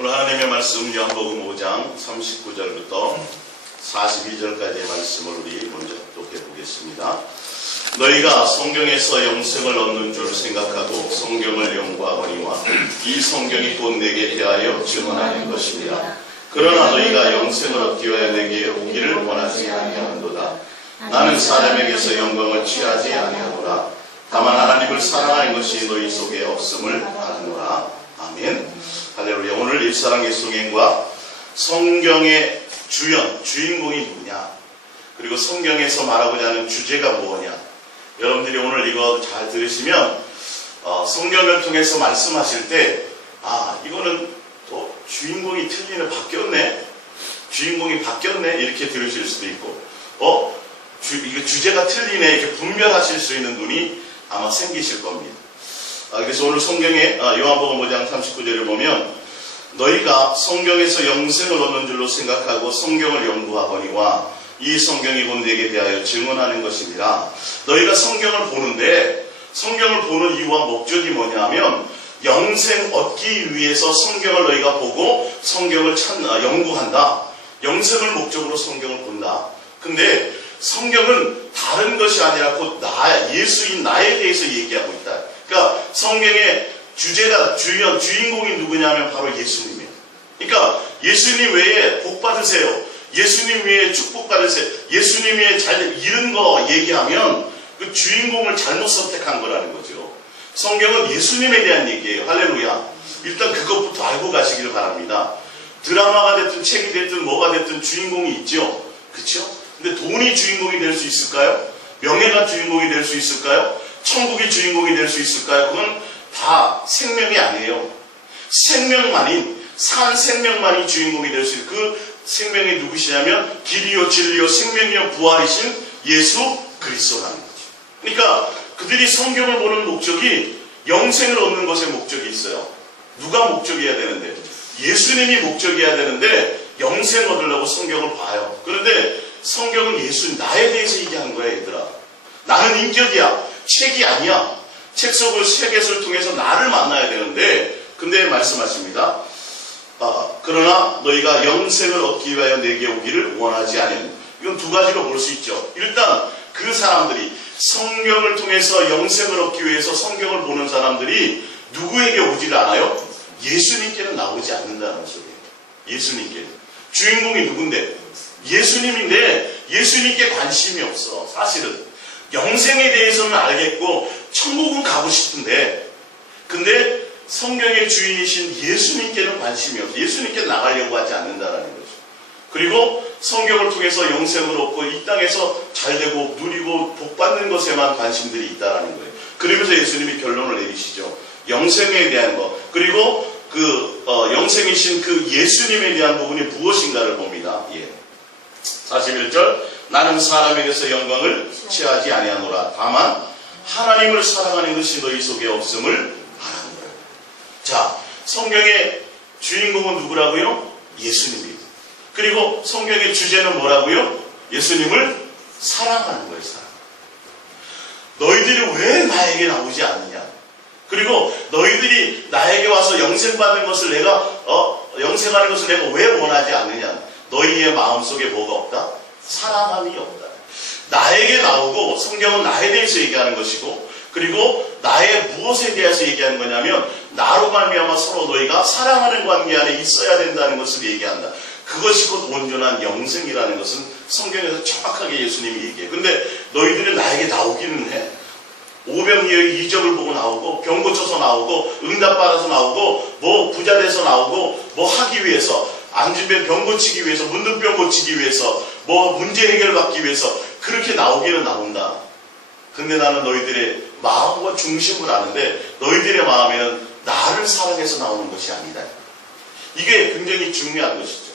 오늘 하나님의 말씀 요한복음 5장 39절부터 42절까지의 말씀을 우리 먼저 독해 보겠습니다. 너희가 성경에서 영생을 얻는 줄 생각하고 성경을 연구하거니와 이 성경이 곧 내게 대하여 증언하는 것이니라. 그러나 너희가 영생을 얻기 위하여 내게 오기를 원하지 아니하는도다. 나는 사람에게서 영광을 취하지 아니하노라. 다만 하나님을 사랑하는 것이 너희 속에 없음을 아노라. 아멘. 할렐루야. 오늘 일사랑 예수행과 성경의 주인공이 누구냐, 그리고 성경에서 말하고자 하는 주제가 뭐냐, 여러분들이 오늘 이거 잘 들으시면 성경을 통해서 말씀하실 때 이거는 또 주인공이 틀리네, 바뀌었네, 주인공이 바뀌었네 이렇게 들으실 수도 있고 이거 주제가 틀리네 이렇게 분별하실 수 있는 눈이 아마 생기실 겁니다. 그래서 오늘 성경에 요한복음 5장 39절을 보면 너희가 성경에서 영생을 얻는 줄로 생각하고 성경을 연구하거니와 이 성경이 곧 내게 대하여 증언하는 것이니라. 너희가 성경을 보는데 성경을 보는 이유와 목적이 뭐냐면 영생 얻기 위해서 성경을 너희가 보고 성경을 연구한다. 영생을 목적으로 성경을 본다. 근데 성경은 다른 것이 아니라 곧 예수인 나에 대해서 얘기하고 있다. 그러니까 성경의 주제가 주인공이 누구냐면 바로 예수님이에요. 그러니까 예수님 외에 복 받으세요, 예수님 외에 축복 받으세요, 예수님 외에 이런 거 얘기하면 그 주인공을 잘못 선택한 거라는 거죠. 성경은 예수님에 대한 얘기예요. 할렐루야. 일단 그것부터 알고 가시기를 바랍니다. 드라마가 됐든 책이 됐든 뭐가 됐든 주인공이 있죠. 그렇죠? 근데 돈이 주인공이 될 수 있을까요? 명예가 주인공이 될 수 있을까요? 천국이 주인공이 될 수 있을까요? 그건 다 생명이 아니에요. 산 생명만이 주인공이 될 수 있는 그 생명이 누구시냐면 길이요 진리요 생명이요 부활이신 예수 그리스도라는 거죠. 그러니까 그들이 성경을 보는 목적이 영생을 얻는 것의 목적이 있어요. 누가 목적이어야 되는데? 예수님이 목적이어야 되는데 영생 얻으려고 성경을 봐요. 그런데 성경은 나에 대해서 얘기하는 거야. 얘들아, 나는 인격이야, 책이 아니야. 책 속을 책을 통해서 나를 만나야 되는데, 근데 말씀하십니다. 그러나 너희가 영생을 얻기 위하여 내게 오기를 원하지 않는. 이건 두 가지로 볼 수 있죠. 일단 그 사람들이 성경을 통해서 영생을 얻기 위해서 성경을 보는 사람들이 누구에게 오지를 않아요? 예수님께는 나오지 않는다는 소리예요. 예수님께는. 주인공이 누군데? 예수님인데 예수님께 관심이 없어. 사실은 영생에 대해서는 알겠고 천국은 가고 싶은데, 근데 성경의 주인이신 예수님께는 관심이 없어. 예수님께 나가려고 하지 않는다라는 거죠. 그리고 성경을 통해서 영생을 얻고 이 땅에서 잘되고 누리고 복받는 것에만 관심들이 있다라는 거예요. 그러면서 예수님이 결론을 내리시죠. 영생에 대한 것, 그리고 영생이신 그 예수님에 대한 부분이 무엇인가를 봅니다. 41절, 나는 사람에게서 영광을 취하지 아니하노라. 다만 하나님을 사랑하는 것이 너희 속에 없음을 알아노라. 자, 성경의 주인공은 누구라고요? 예수님이에요. 그리고 성경의 주제는 뭐라고요? 예수님을 사랑하는 거예요. 사랑. 너희들이 왜 나에게 나오지 않느냐? 그리고 너희들이 나에게 와서 영생받는 것을 영생하는 것을 내가 왜 원하지 않느냐? 너희의 마음속에 뭐가 없다? 사랑함이 없다. 나에게 나오고 성경은 나에 대해서 얘기하는 것이고, 그리고 나의 무엇에 대해서 얘기하는 거냐면 나로 말미암아 서로 너희가 사랑하는 관계 안에 있어야 된다는 것을 얘기한다. 그것이 곧 온전한 영생이라는 것은 성경에서 정확하게 예수님이 얘기해요. 근데 너희들은 나에게 나오기는 해. 오병이어의 이적을 보고 나오고, 병 고쳐서 나오고, 응답받아서 나오고, 뭐 부자 돼서 나오고, 뭐 하기 위해서, 안진병 병 고치기 위해서, 문둥병 고치기 위해서, 뭐 문제 해결 받기 위해서 그렇게 나오기는 나온다. 근데 나는 너희들의 마음과 중심을 아는데 너희들의 마음에는 나를 사랑해서 나오는 것이 아니다. 이게 굉장히 중요한 것이죠.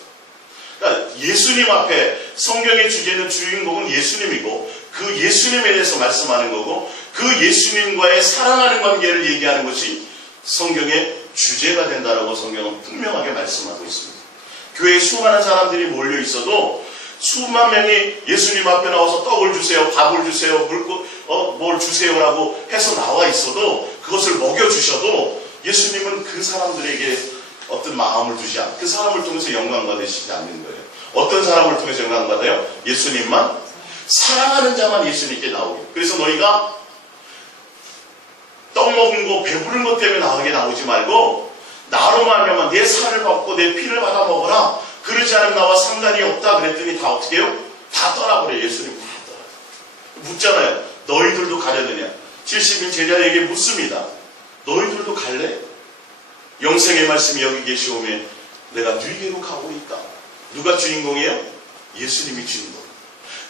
그러니까 예수님 앞에 성경의 주제는 주인공은 예수님이고, 그 예수님에 대해서 말씀하는 거고, 그 예수님과의 사랑하는 관계를 얘기하는 것이 성경의 주제가 된다라고 성경은 분명하게 말씀하고 있습니다. 교회에 수많은 사람들이 몰려 있어도 수만 명이 예수님 앞에 나와서 떡을 주세요, 밥을 주세요, 뭘 주세요라고 해서 나와 있어도, 그것을 먹여주셔도 예수님은 그 사람들에게 어떤 마음을 두지 않고 그 사람을 통해서 영광 받으시지 않는 거예요. 어떤 사람을 통해서 영광 받아요? 예수님만 사랑하는 자만 예수님께 나오게. 그래서 너희가 떡 먹은 거 배부른 것 때문에 나오지 말고 나로 말미암아 내 살을 받고 내 피를 받아 먹어라. 그러지 않으면 나와 상관이 없다. 그랬더니 다 어떻게 해요? 다 떠나버려요. 예수님 다 떠나. 묻잖아요. 너희들도 가려느냐? 70인 제자에게 묻습니다. 너희들도 갈래? 영생의 말씀이 여기 계시오매 내가 너희에게로 가고 있다. 누가 주인공이에요? 예수님이 주인공.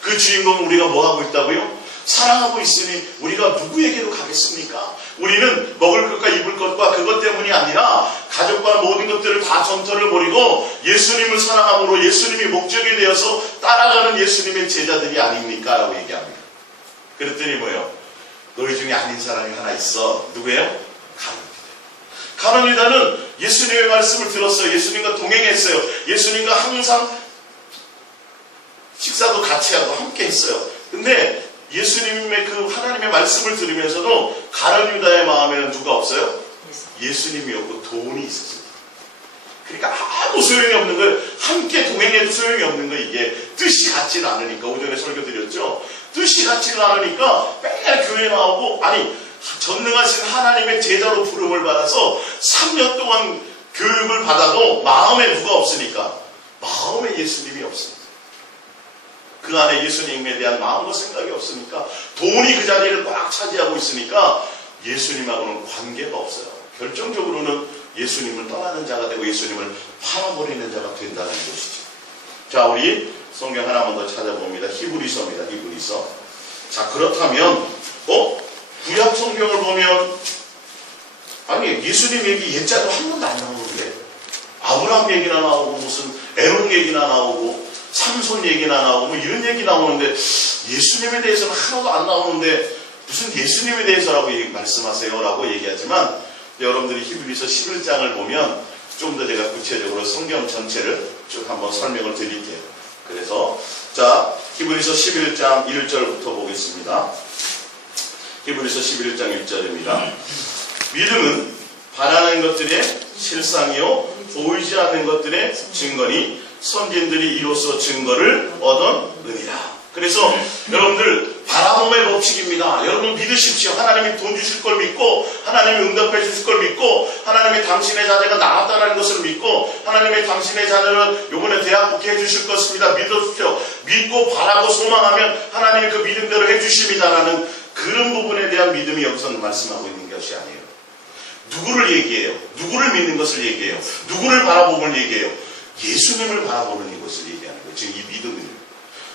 그 주인공은 우리가 뭐 하고 있다고요? 사랑하고 있으니 우리가 누구에게로 가겠습니까? 우리는 먹을 것과 입을 것과 그것 때문이 아니라 가족과 모든 것들을 다 전터를 버리고 예수님을 사랑함으로 예수님이 목적이 되어서 따라가는 예수님의 제자들이 아닙니까? 라고 얘기합니다. 그랬더니 뭐예요? 너희 중에 아닌 사람이 하나 있어. 누구예요? 가룟유다. 가룟유다는 예수님의 말씀을 들었어요. 예수님과 동행했어요. 예수님과 항상 식사도 같이 하고 함께 했어요. 근데 예수님의 그 하나님의 말씀을 들으면서도 가룟유다의 마음에는 누가 없어요? 예수님이 없고 돈이 있었어요. 그러니까 아무 소용이 없는 거예요. 함께 동행해도 소용이 없는 거예요. 이게 뜻이 같지는 않으니까. 오전에 설교 드렸죠. 뜻이 같지는 않으니까 맨날 교회 나오고 아니 전능하신 하나님의 제자로 부름을 받아서 3년 동안 교육을 받아도 마음에 누가 없으니까 마음에 예수님이 없습니다. 그 안에 예수님에 대한 마음과 생각이 없으니까 돈이 그 자리를 꽉 차지하고 있으니까 예수님하고는 관계가 없어요. 결정적으로는 예수님을 떠나는 자가 되고 예수님을 팔아버리는 자가 된다는 것이죠. 자, 우리 성경 하나만 더 찾아봅니다. 히브리서입니다. 히브리서. 자, 그렇다면 구약 성경을 보면 아니 예수님 얘기 옛자도 한 번도 안 나오는데 아브라함 얘기나 나오고 무슨 에론 얘기나 나오고 삼손 얘기나 나오고 뭐 이런 얘기 나오는데 예수님에 대해서는 하나도 안 나오는데 무슨 예수님에 대해서라고 말씀하세요 라고 얘기하지만 여러분들이 히브리서 11장을 보면 좀 더 제가 구체적으로 성경 전체를 쭉 한번 설명을 드릴게요. 그래서 자 히브리서 11장 1절부터 보겠습니다. 히브리서 11장 1절입니다. 믿음은 바라는 것들의 실상이요 보이지 않는 것들의 증거니 선진들이 이로써 증거를 얻었느니라. 그래서 여러분들 바라봄의 법칙입니다. 여러분 믿으십시오. 하나님이 돈 주실 걸 믿고 하나님이 응답해 주실 걸 믿고 하나님이 당신의 자녀가 나왔다는 것을 믿고 하나님이 당신의 자녀를 이번에 대학 복귀해 주실 것입니다. 믿으십시오. 믿고 바라고 소망하면 하나님이 그 믿음대로 해 주십니다라는 그런 부분에 대한 믿음이 여기서 말씀하고 있는 것이 아니에요. 누구를 얘기해요? 누구를 믿는 것을 얘기해요? 누구를 바라보면 얘기해요? 예수님을 바라보는 이것을 얘기하는 거예요. 지금 이 믿음을.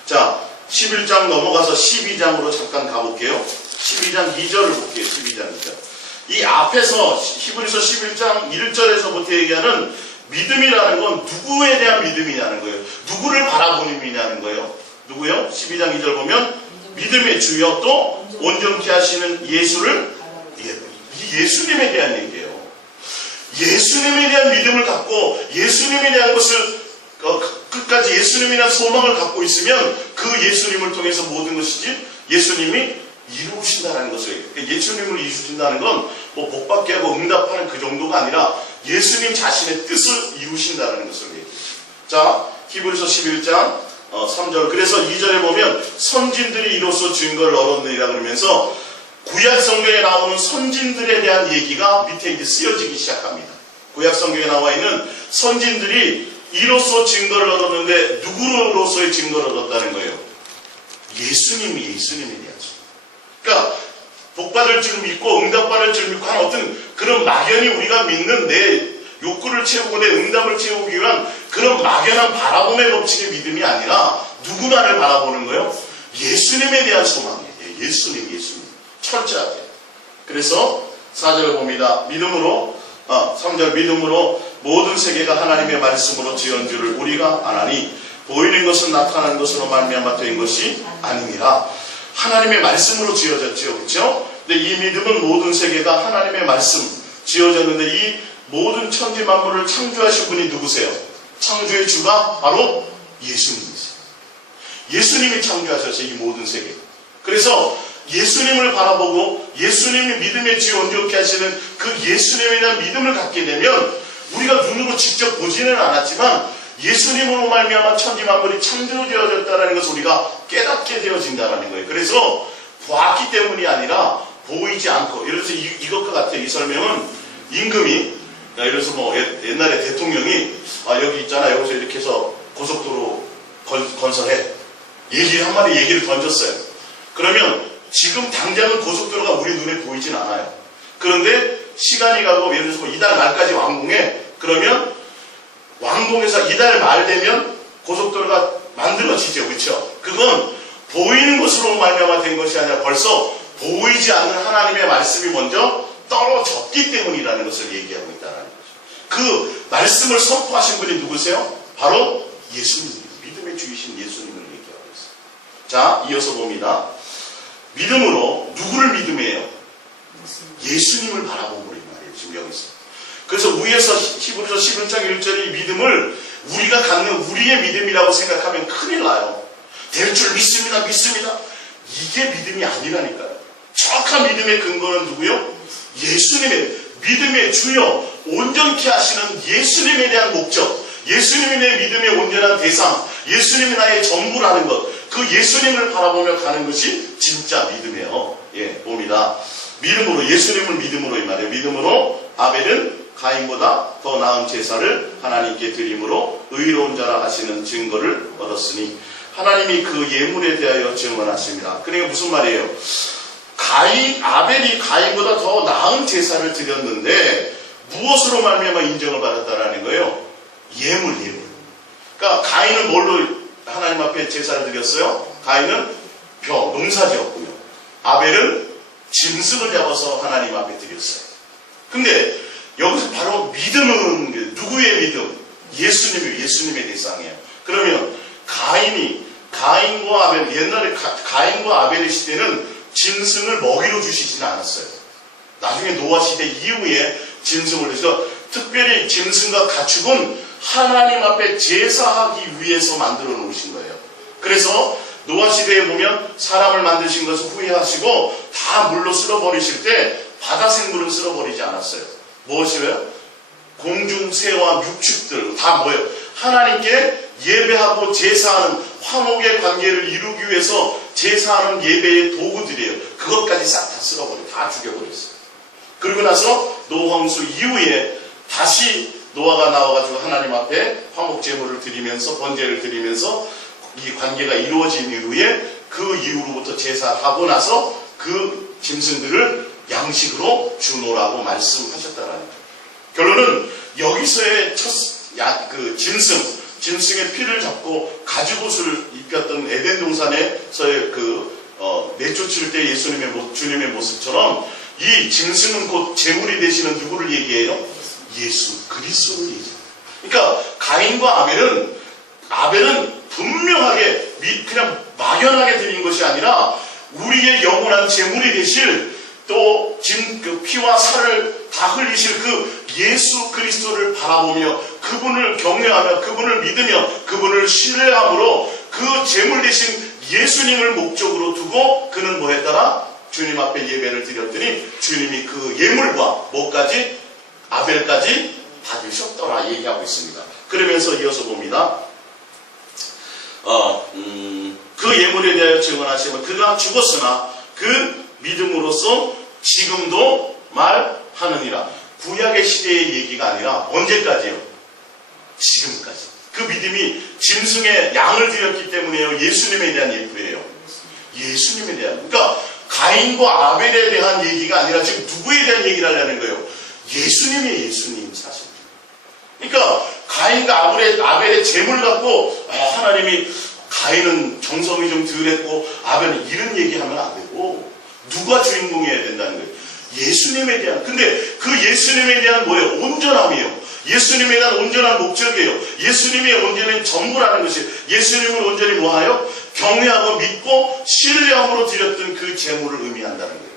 자, 11장 넘어가서 12장으로 잠깐 가볼게요. 12장 2절을 볼게요. 12장 2절. 이 앞에서 히브리서 11장 1절에서부터 얘기하는 믿음이라는 건 누구에 대한 믿음이냐는 거예요. 누구를 바라보는 믿음이냐는 거예요. 누구요? 12장 2절 보면 믿음의 주여 또 온전케 하시는 예수를 예수님에 대한 얘기예요. 예수님에 대한 믿음을 갖고 예수님에 대한 것을 끝까지 예수님에 대한 소망을 갖고 있으면 그 예수님을 통해서 모든 것이지 예수님이 이루신다는 것을 예수님을 이루신다는 건 뭐 복받게 하고 응답하는 그 정도가 아니라 예수님 자신의 뜻을 이루신다는 것을 얘기해요. 자, 히브리서 11장 3절 그래서 2절에 보면 선진들이 이로써 증거를 얻었느니라 그러면서 구약 성경에 나오는 선진들에 대한 얘기가 밑에 이제 쓰여지기 시작합니다. 구약 성경에 나와 있는 선진들이 이로써 증거를 얻었는데 누구로서의 증거를 얻었다는 거예요? 예수님에 대한 증거. 그러니까 복받을 줄 믿고 응답받을 줄 믿고 하는 어떤 그런 막연히 우리가 믿는 내 욕구를 채우고 내 응답을 채우기 위한 그런 막연한 바라봄의 법칙의 믿음이 아니라 누구만을 바라보는 거예요? 예수님에 대한 소망이에요. 예수님. 철저하게. 그래서 4절을 봅니다. 믿음으로 3절 믿음으로 모든 세계가 하나님의 말씀으로 지은 줄을 우리가 아나니 보이는 것은 나타나는 것으로 말미암아 된 것이 아니니라. 하나님의 말씀으로 지어졌죠. 그렇죠? 근데 이 믿음은 모든 세계가 하나님의 말씀 지어졌는데 이 모든 천지 만물을 창조하신 분이 누구세요? 창조의 주가 바로 예수님이세요. 예수님이 창조하셔서 이 모든 세계. 그래서 예수님을 바라보고 예수님이 믿음의 주 온전케 하시는 그 예수님에 대한 믿음을 갖게 되면 우리가 눈으로 직접 보지는 않았지만 예수님으로 말미암아 천지 만물이 창조되어졌다는 것을 우리가 깨닫게 되어진다는 거예요. 그래서 보았기 때문이 아니라 보이지 않고, 예를 들어서 이것과 같아요. 이 설명은 임금이, 예를 들어서 뭐 옛날에 대통령이 여기 있잖아, 여기서 이렇게 해서 고속도로 건설해, 한마디 얘기를 던졌어요. 그러면 지금 당장은 고속도로가 우리 눈에 보이진 않아요. 그런데 시간이 가고, 예를 들어서 뭐 이달 말까지 완공해, 그러면 완공해서 이달 말 되면 고속도로가 만들어지죠. 그렇죠? 그건 보이는 것으로 말미암아 된 것이 아니라 벌써 보이지 않는 하나님의 말씀이 먼저 떨어졌기 때문이라는 것을 얘기하고 있다는 거죠. 그 말씀을 선포하신 분이 누구세요? 바로 예수님입니다. 믿음의 주이신 예수님을 얘기하고 있어요. 자, 이어서 봅니다. 믿음으로 누구를 믿음해요? 예수님을 바라보고 있는 말이에요. 지금 여기서. 그래서 위에서 히브리서 11장 1절의 믿음을 우리가 갖는 우리의 믿음이라고 생각하면 큰일 나요. 될 줄 믿습니다. 이게 믿음이 아니라니까요. 정확한 믿음의 근거는 누구요? 예수님의 믿음의 주요 온전케 하시는 예수님에 대한 목적, 예수님이 내 믿음의 온전한 대상, 예수님이 나의 전부라는 것, 그 예수님을 바라보며 가는 것이 진짜 믿음이에요. 봅니다. 믿음으로, 예수님을 믿음으로 이 말이에요. 믿음으로 아벨은 가인보다 더 나은 제사를 하나님께 드림으로 의로운 자라 하시는 증거를 얻었으니, 하나님이 그 예물에 대하여 증언하십니다. 그러니까 무슨 말이에요? 아벨이 가인보다 더 나은 제사를 드렸는데 무엇으로 말미암아 인정을 받았다라는 거예요? 예물. 그러니까 가인은 뭘로 하나님 앞에 제사를 드렸어요? 가인은 농사지었고요. 아벨은 짐승을 잡아서 하나님 앞에 드렸어요. 근데 여기서 바로 믿음은 누구의 믿음? 예수님의 대상이에요. 그러면 가인과 아벨, 옛날에 가인과 아벨의 시대는 짐승을 먹이로 주시지는 않았어요. 나중에 노아 시대 이후에 짐승을 해서 특별히 짐승과 가축은 하나님 앞에 제사하기 위해서 만들어 놓으신 거예요. 그래서 노아 시대에 보면 사람을 만드신 것을 후회하시고 다 물로 쓸어버리실 때 바다 생물은 쓸어버리지 않았어요. 무엇이에요? 공중 새와 육축들 다 뭐예요? 하나님께 예배하고 제사하는 화목의 관계를 이루기 위해서 제사하는 예배의 도구들이에요. 그것까지 싹 다 쓸어버려요. 다 죽여버렸어요. 그리고 나서 노홍수 이후에 다시 노아가 나와가지고 하나님 앞에 화목 제물을 드리면서 번제를 드리면서 이 관계가 이루어진 이후에 그 이후로부터 제사하고 나서 그 짐승들을 양식으로 주노라고 말씀하셨다라는 거예요. 결론은 여기서의 짐승의 피를 잡고 가죽옷을 입혔던 에덴 동산에서의 내쫓을 때 주님의 모습처럼 이 짐승은 곧 제물이 되시는 누구를 얘기해요? 예수 그리스도를 얘기해요. 그러니까 가인과 아벨은 분명하게 그냥 막연하게 드린 것이 아니라 우리의 영원한 제물이 되실 또 그 피와 살을 다 흘리실 그 예수 그리스도를 바라보며 그분을 경외하며 그분을 믿으며 그분을 신뢰함으로 그 제물 되신 예수님을 목적으로 두고 그는 뭐 했더라? 주님 앞에 예배를 드렸더니 주님이 그 예물과 뭐까지? 아벨까지 받으셨더라 얘기하고 있습니다. 그러면서 이어서 봅니다. 그 예물에 대하여 증언하시면 그가 죽었으나 그 믿음으로써 지금도 말하느니라. 구약의 시대의 얘기가 아니라 언제까지요? 지금까지. 그 믿음이 짐승의 양을 드렸기 때문에요. 예수님에 대한 예표예요. 예수님에 대한. 그러니까 가인과 아벨에 대한 얘기가 아니라 지금 누구에 대한 얘기를 하려는 거예요? 예수님 사실. 그러니까 가인과 아벨의 재물 갖고 하나님이 가인은 정성이 좀 덜했고 아벨은 이런 얘기하면 안 되고 누가 주인공이어야 된다는 거예요. 예수님에 대한. 근데 그 예수님에 대한 뭐예요? 온전함이에요. 예수님에 대한 온전한 목적이에요. 예수님의 온전한 전부라는 것이 예수님을 온전히 뭐하여? 경외하고 믿고 신뢰함으로 드렸던 그 재물을 의미한다는 거예요.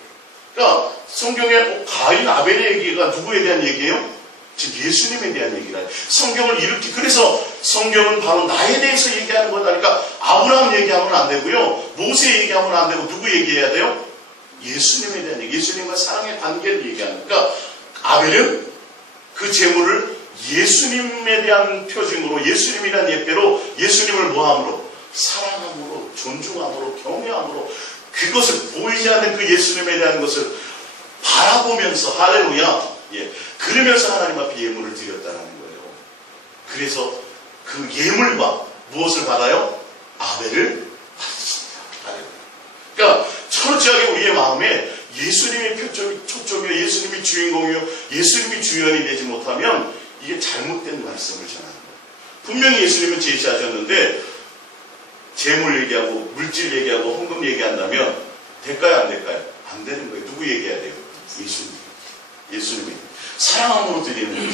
그러니까 성경에 가인 아벨의 얘기가 누구에 대한 얘기예요? 지금 예수님에 대한 얘기라. 성경을 이렇게, 그래서 성경은 바로 나에 대해서 얘기하는 거다니까 아브라함 얘기하면 안 되고요. 모세 얘기하면 안 되고 누구 얘기해야 돼요? 예수님에 대한 얘기. 예수님과 사랑의 관계를 얘기하는. 그러니까 아벨은 그 재물을 예수님에 대한 표징으로 예수님에 대한 예배로 예수님을 뭐함으로? 사랑함으로, 존중함으로, 경외함으로 그것을 보이지 않는 그 예수님에 대한 것을 바라보면서 할렐루야, 그러면서 하나님 앞에 예물을 드렸다는 거예요. 그래서 그 예물과 무엇을 받아요? 아벨을 받으신다. 그러니까 철저하게 우리의 마음에 예수님의 초점이요, 예수님이 주인공이요, 예수님이 주연이 되지 못하면 이게 잘못된 말씀을 전하는 거예요. 분명히 예수님은 제시하셨는데 재물 얘기하고 물질 얘기하고 헌금 얘기한다면 될까요, 안 될까요? 안 되는 거예요. 누구 얘기해야 돼요? 예수님. 예수님이 사랑함으로 드리는 거예요.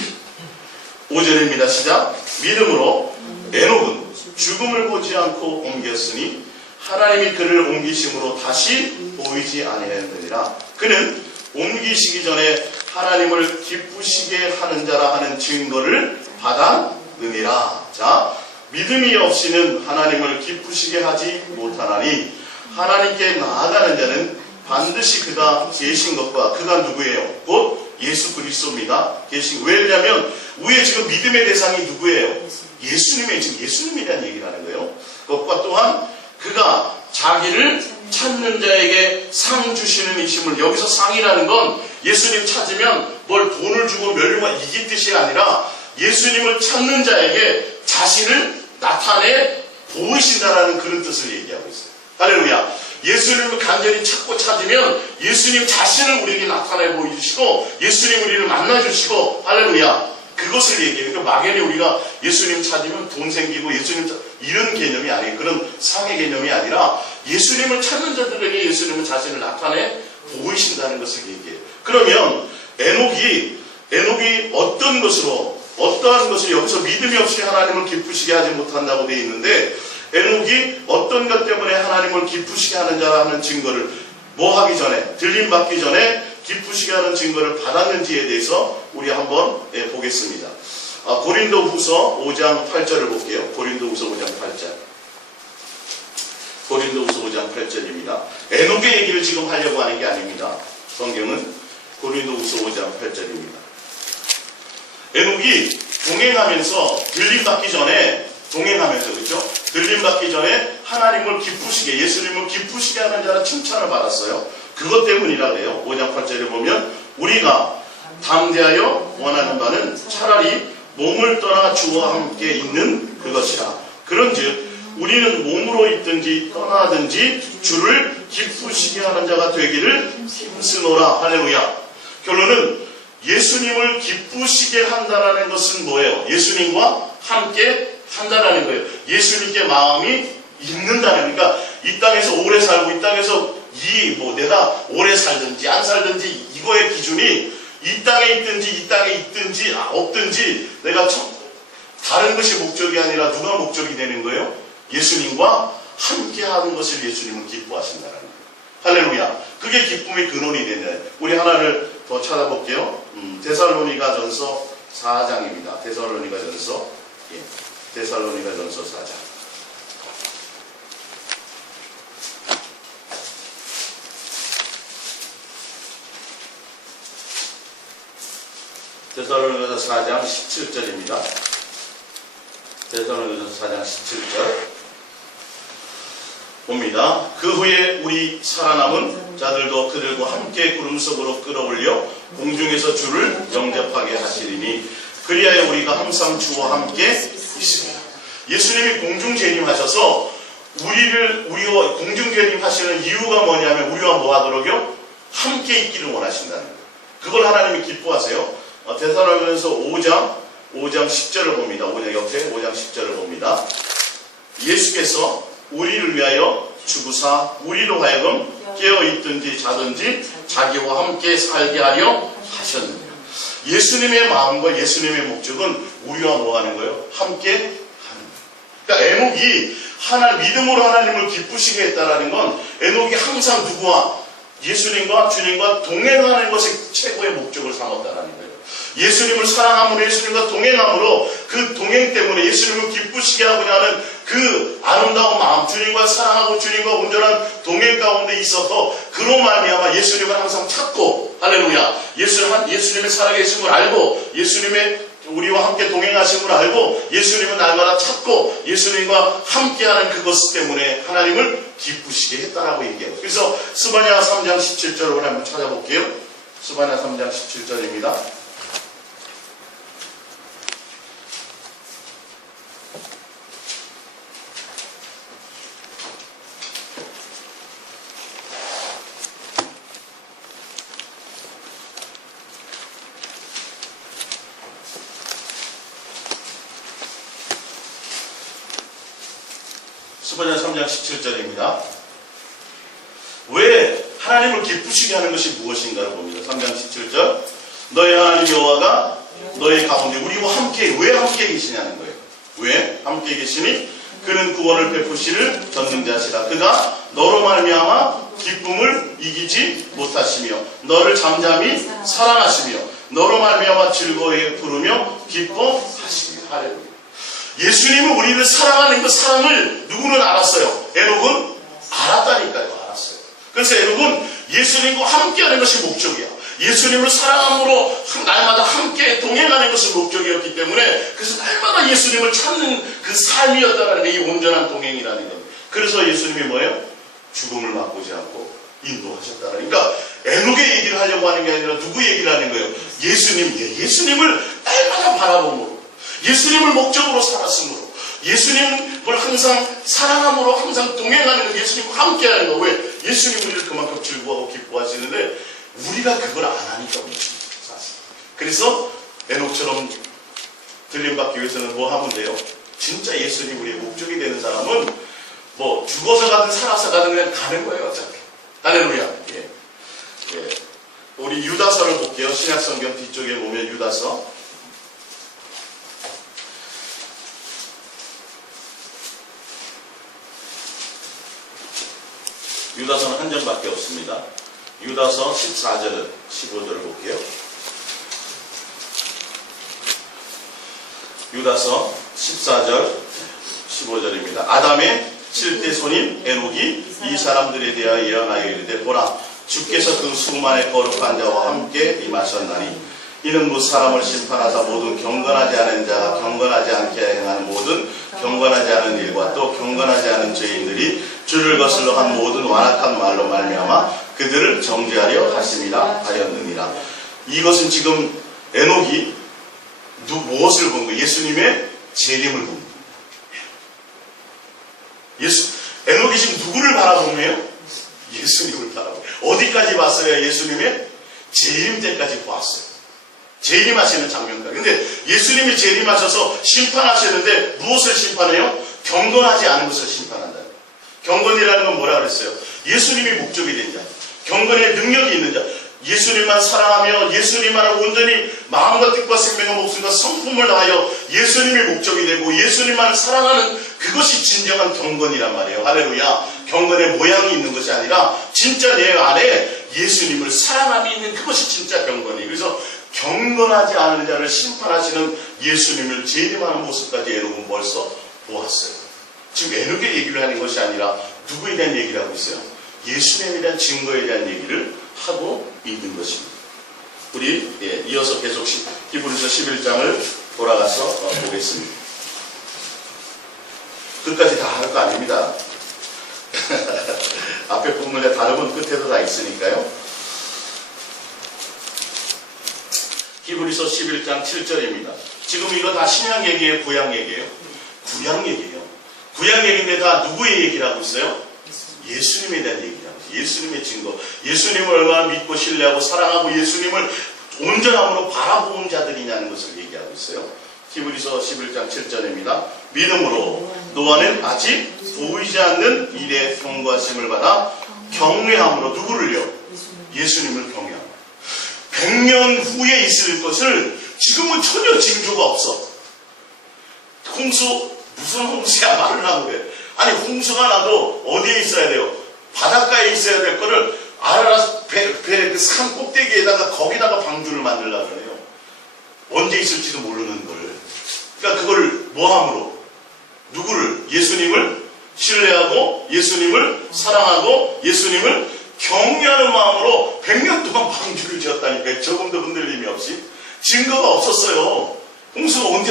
5절입니다. 시작. 믿음으로 에녹은 죽음을 보지 않고 옮겼으니 하나님이 그를 옮기심으로 다시 보이지 아니하였느니라. 그는 옮기시기 전에 하나님을 기쁘시게 하는 자라 하는 증거를 받았느니라. 자, 믿음이 없이는 하나님을 기쁘시게 하지 못하나니 하나님께 나아가는 자는 반드시 그가 계신 것과 그가 누구예요? 곧 예수 그리스도입니다. 왜냐하면 우리의 지금 믿음의 대상이 누구예요? 예수님의, 지금 예수님에 대한 얘기를 하는 거예요. 그것과 또한 그가 자기를 찾는 자에게 상 주시는 이심을, 여기서 상이라는 건 예수님 찾으면 뭘 돈을 주고 멸류관 이기 뜻이 아니라 예수님을 찾는 자에게 자신을 나타내 보이신다라는 그런 뜻을 얘기하고 있어요. 할렐루야. 예수님을 간절히 찾고 찾으면 예수님 자신을 우리에게 나타내 보여주시고 예수님 우리를 만나주시고, 할렐루야, 그것을 얘기해요. 그러니까 막연히 우리가 예수님 찾으면 돈 생기고 예수님 이런 개념이 아니에요. 그런 상의 개념이 아니라 예수님을 찾는 자들에게 예수님은 자신을 나타내 보이신다는 것을 얘기해요. 그러면 에녹이 어떠한 것을 여기서 믿음이 없이 하나님을 기쁘시게 하지 못한다고 되어 있는데, 에녹이 어떤 것 때문에 하나님을 기쁘시게 하는 자라는 증거를 뭐 하기 전에, 들림 받기 전에 기쁘시게 하는 증거를 받았는지에 대해서 우리 한번 보겠습니다. 고린도후서 5장 8절을 볼게요. 고린도후서 5장 8절. 고린도후서 5장 8절입니다. 에녹의 얘기를 지금 하려고 하는 게 아닙니다. 성경은 고린도후서 5장 8절입니다. 에녹이 동행하면서 들림 받기 전에, 그렇죠? 들림 받기 전에 하나님을 기쁘시게, 예수님을 기쁘시게 하는 자라 칭찬을 받았어요. 그것 때문이라 그래요. 5장 8절에 보면 우리가 담대하여 원하는 바는 차라리 몸을 떠나 주와 함께 있는 그것이라. 그런즉 우리는 몸으로 있든지 떠나든지 주를 기쁘시게 하는 자가 되기를 힘쓰노라. 할렐루야. 결론은 예수님을 기쁘시게 한다라는 것은 뭐예요? 예수님과 함께 한다라는 거예요. 예수님께 마음이 있는다는, 그러니까 이 땅에서 오래 살고 이 땅에서 내가 오래 살든지 안 살든지 이거의 기준이 이 땅에 있든지 이 땅에 있든지 없든지 내가 다른 것이 목적이 아니라 누가 목적이 되는 거예요? 예수님과 함께 하는 것을 예수님은 기뻐하신다는 거예요. 할렐루야. 그게 기쁨의 근원이 되는. 우리 하나를 더 찾아볼게요. 데살로니가전서 4장입니다. 데살로니가전서 4장. 데살로니가전서 4장 17절입니다. 데살로니가전서 4장 17절 봅니다. 그 후에 우리 살아남은 자들도 그들과 함께 구름 속으로 끌어올려 공중에서 주를 영접하게 하시리니 그리하여 우리가 항상 주와 함께 있습니다. 예수님이 공중 재림하셔서 우리와 공중 재림하시는 이유가 뭐냐면 우리와 뭐 하도록요? 함께 있기를 원하신다는 거예요. 그걸 하나님이 기뻐하세요. 데살로니가전서 5장 10절을 봅니다. 5장 10절을 봅니다. 예수께서 우리를 위하여 죽으사 우리로 하여금 깨어있든지 자든지 자기와 함께 살게 하려 하셨느니라. 예수님의 마음과 예수님의 목적은 우리와 뭐 하는 거예요? 함께 하는 거예요. 그러니까 에녹이 믿음으로 하나님을 기쁘시게 했다라는 건 에녹이 항상 누구와? 예수님과 주님과 동행하는 것이 최고의 목적을 삼았다라는 거예요. 예수님을 사랑함으로, 예수님과 동행함으로, 그 동행 때문에 예수님을 기쁘시게 하고자 하는 그 아름다운 마음, 주님과 사랑하고 주님과 온전한 동행 가운데 있어서 그로 말미암아 예수님을 항상 찾고, 할렐루야, 예수님의 살아계심을 알고 예수님의 우리와 함께 동행하심을 알고 예수님을 날마다 찾고 예수님과 함께하는 그것 때문에 하나님을 기쁘시게 했다라고 얘기해요. 그래서 스바냐 3장 17절을 한번 찾아볼게요. 스바냐 3장 17절입니다. 스바냐 3장 17절입니다. 왜 하나님을 기쁘시게 하는 것이 무엇인가를 봅니다. 3장 17절. 너희 하나님 여호와가 너희 가운데 우리와 함께 왜 함께 계시냐는 거예요. 왜 함께 계시니 그는 구원을 베푸시를 전능자시라. 그가 너로 말미암아 기쁨을 이기지 못하시며 너를 잠잠히 사랑하시며 너로 말미암아 즐거이 부르며 기뻐하시며. 할렐루야. 예수님은 우리를 사랑하는 그 사랑을 누구는 알았어요? 에녹은 알았다니까요. 알았어요. 그래서 에녹은 예수님과 함께하는 것이 목적이야. 예수님을 사랑함으로 날마다 함께 동행하는 것이 목적이었기 때문에 그래서 날마다 예수님을 찾는 그 삶이었다는 게 이 온전한 동행이라는 겁니다. 그래서 예수님이 뭐예요? 죽음을 맛보지 않고 인도하셨다는. 그러니까 에녹의 얘기를 하려고 하는 게 아니라 누구 얘기를 하는 거예요? 예수님을 날마다 바라보므로 예수님을 목적으로 살았으므로 예수님을 항상 사랑함으로 항상 동행하는 예수님과 함께하는 거. 왜? 예수님 우리를 그만큼 즐거워하고 기뻐하시는데 우리가 그걸 안 하니까 문제입니다. 사실. 그래서 에녹처럼 들림받기 위해서는 뭐 하면 돼요? 진짜 예수님 우리의 목적이 되는 사람은 뭐 죽어서 가든 살아서 가든 그냥 가는 거예요. 어차피. 할렐루야. 예. 예. 우리 유다서를 볼게요. 신약성경 뒤쪽에 보면 유다서. 유다서는 한 절밖에 없습니다. 유다서 14절, 15절을 볼게요. 유다서 14절, 15절입니다. 아담의 7대 손인 에녹이 이 사람들에 대하여 예언하여 이르되 보라 주께서 그 수만의 거룩한 자와 함께 임하셨나니 이는 무 사람을 심판하사 모든 경건하지 않은 자가 경건하지 않게 행하는 모든 경건하지 않은 일과 또 경건하지 않은 죄인들이 주를 거슬러 한 모든 완악한 말로 말미암아 그들을 정죄하려 하심이라 하였느니라. 이것은 지금 에녹이 무엇을 본 거예요? 예수님의 재림을 본 거예요. 에녹이 지금 누구를 바라본 거예요? 예수님을 바라본 거예요. 어디까지 봤어요? 예수님의 재림 때까지 보았어요. 재림하시는 장면까지. 근데 예수님이 재림하셔서 심판하시는데 무엇을 심판해요? 경건하지 않은 것을 심판한다. 경건이라는 건 뭐라 그랬어요? 예수님이 목적이 된 자, 경건의 능력이 있는 자, 예수님만 사랑하며 예수님만 온전히 마음과 뜻과 생명과 목숨과 성품을 다하여 예수님이 목적이 되고 예수님만 사랑하는 그것이 진정한 경건이란 말이에요. 할렐루야. 경건의 모양이 있는 것이 아니라 진짜 내 안에 예수님을 사랑함이 있는 그것이 진짜 경건이에요. 그래서 경건하지 않은 자를 심판하시는 예수님을 재림하는 모습까지 에녹은 벌써 보았어요. 지금 에녹의 얘기를 하는 것이 아니라 누구에 대한 얘기를 하고 있어요? 예수님에 대한 증거에 대한 얘기를 하고 있는 것입니다. 우리 이어서 계속 히브리서 11장을 돌아가서 보겠습니다. 끝까지 다 할 거 아닙니다. 앞에 부분에 다르면 끝에도 다 있으니까요. 히브리서 11장 7절입니다. 지금 이거 다 신약 얘기예요? 구약 얘기예요? 구약 얘기예요. 구약 얘기인데 다 누구의 얘기를 하고 있어요? 예수님에 대한 얘기를 하고 있어요. 예수님의 증거. 예수님을 얼마나 믿고 신뢰하고 사랑하고 예수님을 온전함으로 바라보는 자들이냐는 것을 얘기하고 있어요. 히브리서 11장 7절입니다. 믿음으로 노아는 아직 보이지 않는 일의 경고하심을 받아 경외함으로 누구를요? 예수님을 경외함. 100년 후에 있을 것을 지금은 전혀 징조가 없어. 홍수, 무슨 홍수야 말을 하는 거예요. 아니 홍수가 나도 어디에 있어야 돼요? 바닷가에 있어야 될 거를 알아서 그 산 꼭대기에다가 거기다가 방주를 만들려고 그래요. 언제 있을지도 모르는 걸. 그러니까 그걸 뭐함으로? 누구를? 예수님을 신뢰하고 예수님을 사랑하고 예수님을 경외하는 마음으로 100년 동안 방주를 지었다니까요. 조금도 흔들림이 없이. 증거가 없었어요.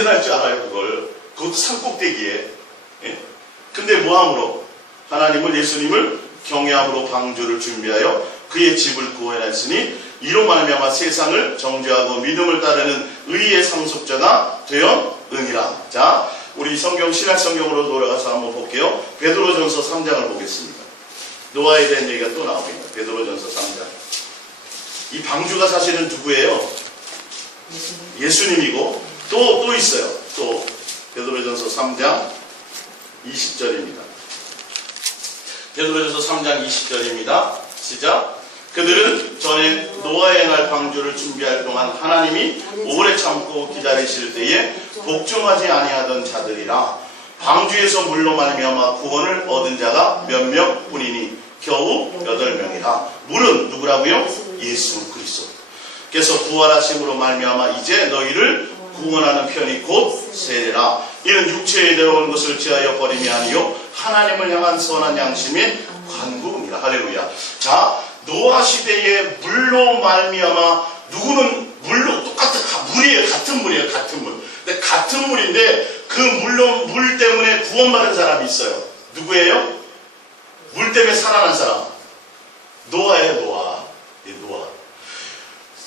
어떻게 할 줄 알아요, 그걸. 그것도 산꼭대기에. 예? 근데 뭐함으로? 하나님을, 예수님을 경외함으로 방주를 준비하여 그의 집을 구원하였으니 이로 말미암아 세상을 정죄하고 믿음을 따르는 의의 상속자가 되었느니라. 자, 우리 성경, 신약 성경으로 돌아가서 한번 볼게요. 베드로전서 3장을 보겠습니다. 노아에 대한 얘기가 또 나옵니다. 베드로전서 3장. 이 방주가 사실은 누구예요? 예수님이고 또 있어요. 또 베드로전서 3장 20절입니다. 베드로전서 3장 20절입니다. 시작. 그들은 전에 노아의 날 방주를 준비할 동안 하나님이 오래 참고 기다리실 때에 복종하지 아니하던 자들이라. 방주에서 물로 말미암아 구원을 얻은 자가 몇 명뿐이니 겨우 8명이라. 물은 누구라고요? 예수 그리스도. 그래서 부활하심으로 말미암아 이제 너희를 구원하는 편이 곧 세례라. 이는 육체에 들어온 것을 지하여 버림이 아니요 하나님을 향한 선한 양심의 관구니라. 할렐루야. 자, 노아 시대에 물로 말미암아 누구는 물로 똑같은 물이에요. 같은 물이에요. 같은 물. 근데 같은 물인데 그 물 때문에 구원받은 사람이 있어요. 누구예요? 물 때문에 살아난 사람. 노아예요. 노아. 예, 노아.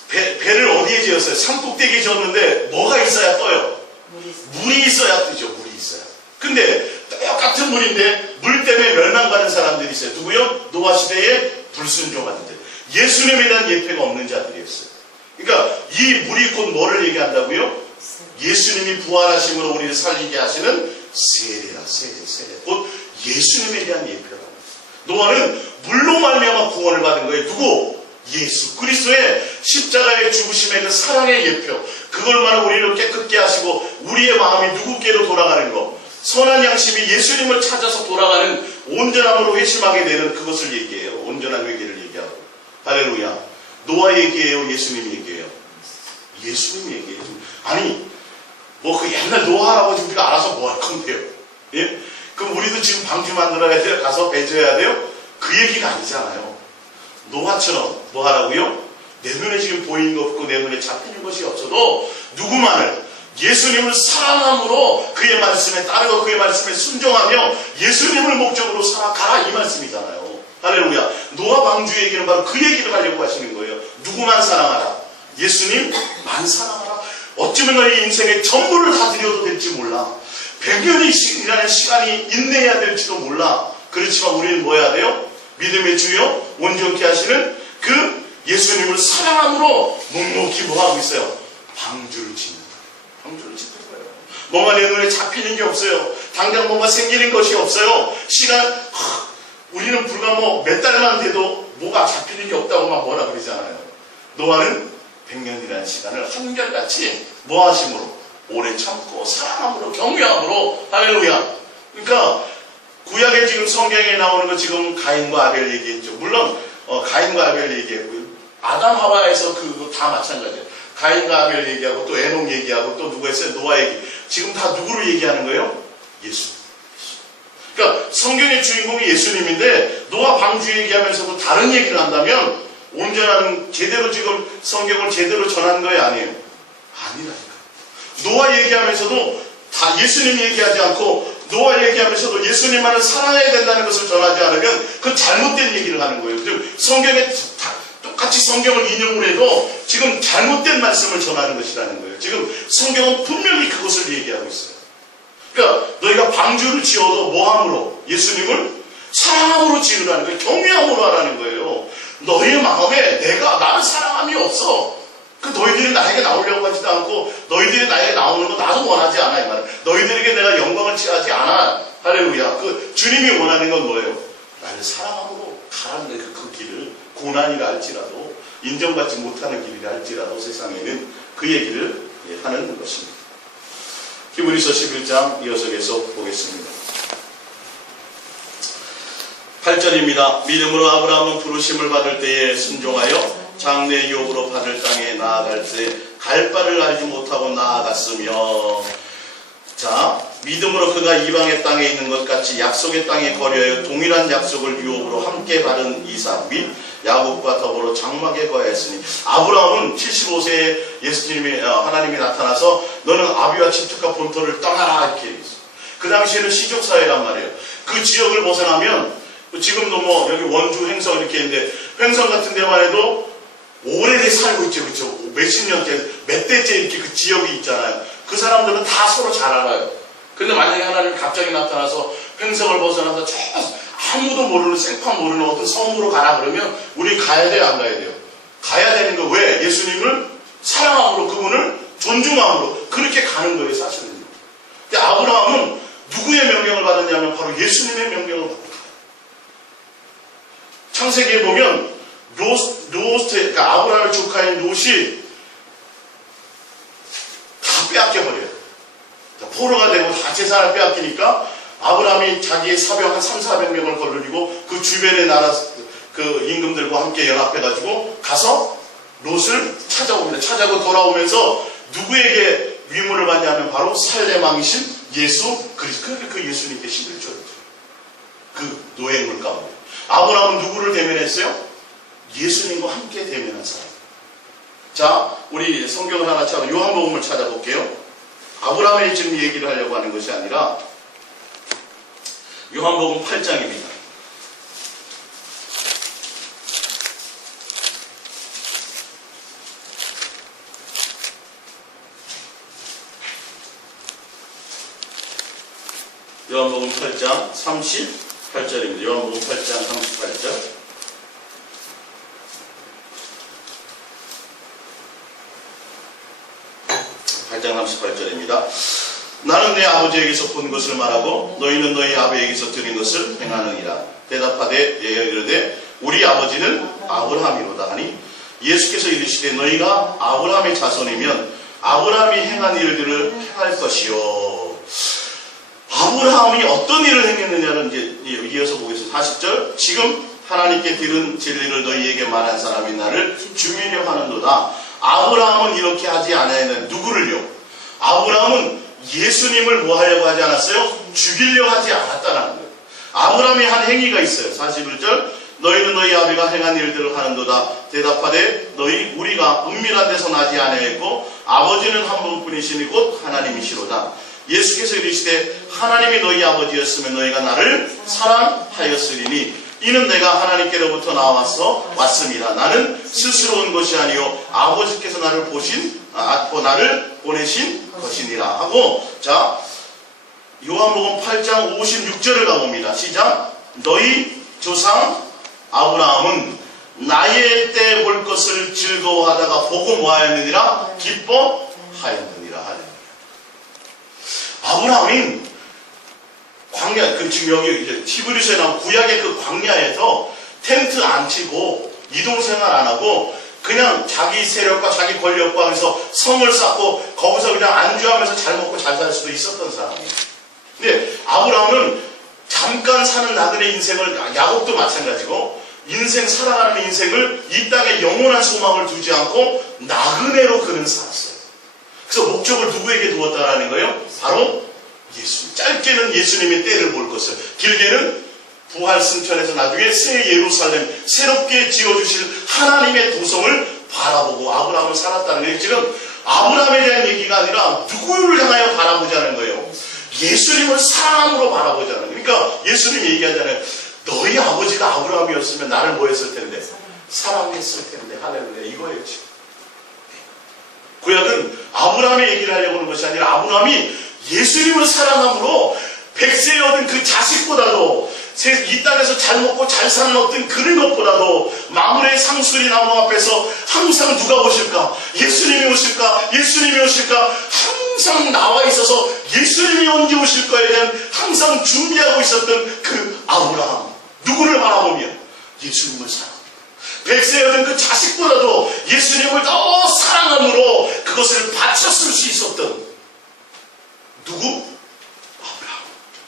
배를 어디에 지었어요? 산꼭대기에 지었는데 뭐가 있어야 떠요? 물이 있어야 뜨죠. 물이 있어야. 근데 똑같은 물인데 물 때문에 멸망가는 사람들이 있어요. 누구요? 노아 시대에 불순종하는데 예수님에 대한 예표가 없는 자들이었어요. 그러니까 이 물이 곧 뭐를 얘기한다고요? 예수님이 부활하심으로 우리를 살리게 하시는 세례라. 세례. 곧 예수님에 대한 예표라. 노아는 물로 말미암아 구원을 받은 거예요. 누구? 예수 그리스도의 십자가의 죽으심의 그 사랑의 예표. 그걸 말하고 우리를 깨끗게 하시고 우리의 마음이 누구께로 돌아가는 거. 선한 양심이 예수님을 찾아서 돌아가는 온전함으로 회심하게 되는 그것을 얘기해요. 온전한 회개를 얘기하고. 할렐루야. 노아 얘기해요? 예수님 얘기해요? 예수님 얘기해요. 아니 뭐 그 옛날 노아 할아버지 우리가 알아서 뭐 할 건데요? 예? 그럼 우리도 지금 방주 만들어야 돼요? 가서 배져야 돼요? 그 얘기가 아니잖아요. 노아처럼 뭐 하라고요? 내 눈에 지금 보이는 거 없고 내 눈에 잡히는 것이 없어도 누구만을 예수님을 사랑함으로 그의 말씀에 따르고 그의 말씀에 순종하며 예수님을 목적으로 살아가라 이 말씀이잖아요. 할렐루야. 노아 방주 얘기는 바로 그 얘기를 하려고 하시는 거예요. 누구만 사랑하라. 예수님만 사랑하라. 어쩌면 너희 인생의 전부를 다 드려도 될지 몰라. 100년이라는 시간이 인내해야 될지도 몰라. 그렇지만 우리는 뭐 해야 돼요? 믿음의 주요 온전케 하시는 그 예수님을 사랑함으로 묵묵히 뭐 하고 있어요? 방주를 짓는다. 방주를 짓는 거예요. 뭔가 내 눈에 잡히는 게 없어요. 당장 뭔가 생기는 것이 없어요. 시간 우리는 불과 뭐 몇 달만 돼도 뭐가 잡히는 게 없다고 막 뭐라 그러잖아요. 노아는 100년이라는 시간을 한결같이 뭐 하심으로? 오래 참고 사랑함으로 경외함으로. 할렐루야. 그러니까 구약에 지금 성경에 나오는 거 지금 가인과 아벨 얘기했죠. 물론 가인과 아벨 얘기했고요. 아담 하와에서 그거 다 마찬가지예요. 가인과 아벨 얘기하고 또 에녹 얘기하고 또 누가 했어요? 노아 얘기. 지금 다 누구로 얘기하는 거예요? 예수. 그러니까 성경의 주인공이 예수님인데 노아 방주 얘기하면서도 다른 얘기를 한다면 온전한 제대로 지금 성경을 제대로 전하는 거예요? 아니에요? 아니라니까. 노아 얘기하면서도 다 예수님 얘기하지 않고 노아 얘기하면서도 예수님만을 사랑해야 된다는 것을 전하지 않으면 그건 잘못된 얘기를 하는 거예요. 지금 성경에 똑같이 성경을 인용을 해도 지금 잘못된 말씀을 전하는 것이라는 거예요. 지금 성경은 분명히 그것을 얘기하고 있어요. 그러니까 너희가 방주를 지어도 뭐함으로? 예수님을 사랑함으로 지으라는 거예요. 경외함으로 하라는 거예요. 너희의 마음에 나를 사랑함이 없어. 그 너희들이 나에게 나오려고 하지도 않고 너희들이 나에게 나오는 거 나도 원하지 않아. 이 말은 너희들에게 내가 영광을 취하지 않아. 할렐루야. 그 주님이 원하는 건 뭐예요? 나를 사랑함으로 가라는 그 길을 고난이라 할지라도 인정받지 못하는 길이라 할지라도 세상에는 그 얘기를 하는 것입니다. 히브리서 11장 이어서 계속 보겠습니다. 8절입니다. 믿음으로 아브라함은 부르심을 받을 때에 순종하여 장래 유업으로 받을 땅에 나아갈 때 갈 바를 알지 못하고 나아갔으며. 자, 믿음으로 그가 이방의 땅에 있는 것 같이 약속의 땅에 거류하여 동일한 약속을 유업으로 함께 받은 이삭 및 야곱과 더불어 장막에 거하였으니. 아브라함은 75세에 예수님이 하나님이 나타나서 너는 아비와 친척과 본토를 떠나라 이렇게 얘기했어요. 그 당시에는 시족사회란 말이에요. 그 지역을 벗어나면 지금도 뭐 여기 원주 횡성 이렇게 있는데 횡성 같은 데만 해도 오래돼 살고 있죠. 그렇죠? 몇십 년째 몇 대째 이렇게 그 지역이 있잖아요. 그 사람들은 다 서로 잘 알아요. 근데 만약에 하나님 갑자기 나타나서 횡성을 벗어나서 저 아무도 모르는 생판 모르는 어떤 섬으로 가라 그러면 우리 가야 돼요, 안 가야 돼요? 가야 되는 거. 왜? 예수님을 사랑함으로, 그분을 존중함으로 그렇게 가는 거예요, 사실은. 근데 아브라함은 누구의 명령을 받았냐면 바로 예수님의 명령을 받았어요. 창세기에 보면 그러니까 아브라함의 조카인 롯이 다 빼앗겨버려요. 포로가 되고 다 재산을 빼앗기니까 아브라함이 자기의 사병 한 300~400명을 거느리고 그 주변의 나라 그 임금들과 함께 연합해가지고 가서 롯을 찾아옵니다. 찾아오고 돌아오면서 누구에게 위문을 받냐면 바로 살레망이신 예수 그리스도. 그렇게 그 예수님께 힘을 줘요. 그 노예물 가운데 아브라함은 누구를 대면했어요? 예수님과 함께 대면한 사람. 자, 우리 성경을 하나 찾아 요한복음을 찾아볼게요. 아브라함의 지금 얘기를 하려고 하는 것이 아니라 요한복음 8장입니다. 요한복음 8장 38절입니다. 요한복음 8장 38절. 장 38절입니다. 나는 내 아버지에게서 본 것을 말하고 너희는 너희 아버지에게서 들은 것을 행하느니라. 대답하되 이르되 우리 아버지는 아브라함이로다 하니 예수께서 이르시되 너희가 아브라함의 자손이면 아브라함이 행한 일들을 행할 것이요. 아브라함이 어떤 일을 행했느냐는 이제 이어서 보겠습니다. 40절. 지금 하나님께 들은 진리를 너희에게 말한 사람이 나를 죽이려 하는도다. 아브라함은 이렇게 하지 않았는데 누구를요? 아브라함은 예수님을 뭐 하려고 하지 않았어요? 죽이려고 하지 않았다는 거예요. 아브라함이 한 행위가 있어요. 41절. 너희는 너희 아비가 행한 일들을 하는도다. 대답하되 너희 우리가 은밀한 데서 나지 아니하였고 아버지는 한 분뿐이시니 곧 하나님이시로다. 예수께서 이르시되 하나님이 너희 아버지였으면 너희가 나를 사랑하였으리니 이는 내가 하나님께로부터 나와서 왔습니다. 나는 스스로 온 것이 아니요 아버지께서 나를 나를 보내신 것이니라 하고, 자 요한복음 8장 56절을 가봅니다. 시작. 너희 조상 아브라함은 나의 때 볼 것을 즐거워하다가 보고 뭐하였느니라? 기뻐하였느니라 하네. 아브라함이 광야, 지금 여기 이제 히브리서에 나온 구약의 그 광야에서 텐트 안 치고 이동생활 안 하고 그냥 자기 세력과 자기 권력과 해서 성을 쌓고 거기서 그냥 안주하면서 잘 먹고 잘 살 수도 있었던 사람이에요. 근데 아브라함은 잠깐 사는 나그네 인생을, 야곱도 마찬가지고 인생 살아가는 인생을 이 땅에 영원한 소망을 두지 않고 나그네로 그는 살았어요. 그래서 목적을 누구에게 두었다라는 거예요? 바로 예수님. 짧게는 예수님의 때를 볼 것을, 길게는 부활 승천에서 나중에 새 예루살렘 새롭게 지어주실 하나님의 도성을 바라보고 아브라함은 살았다는 거예요. 지금 아브라함에 대한 얘기가 아니라 누구를 향하여 바라보자는 거예요. 예수님을 사랑으로 바라보자는 거예요. 그러니까 예수님이 얘기하잖아요. 너희 아버지가 아브라함이었으면 나를 뭐 했을 텐데? 사랑했을 텐데. 할렐루야. 이거예요 지금. 구약은 아브라함의 얘기를 하려고 하는 것이 아니라 아브라함이 예수님을 사랑함으로 백세에 얻은 그 자식보다도 이 땅에서 잘 먹고 잘 사는 어떤 그런 것보다도 마물의 상수리 나무 앞에서 항상 누가 오실까? 예수님이 오실까? 예수님이 오실까? 항상 나와 있어서 예수님이 언제 오실 거에 대한 항상 준비하고 있었던 그 아브라함. 누구를 바라보며? 예수님을 사랑합니다. 백세에 얻은 그 자식보다도 예수님을 더 사랑함으로 그것을 바쳤을 수 있었던 누구? 아브라함.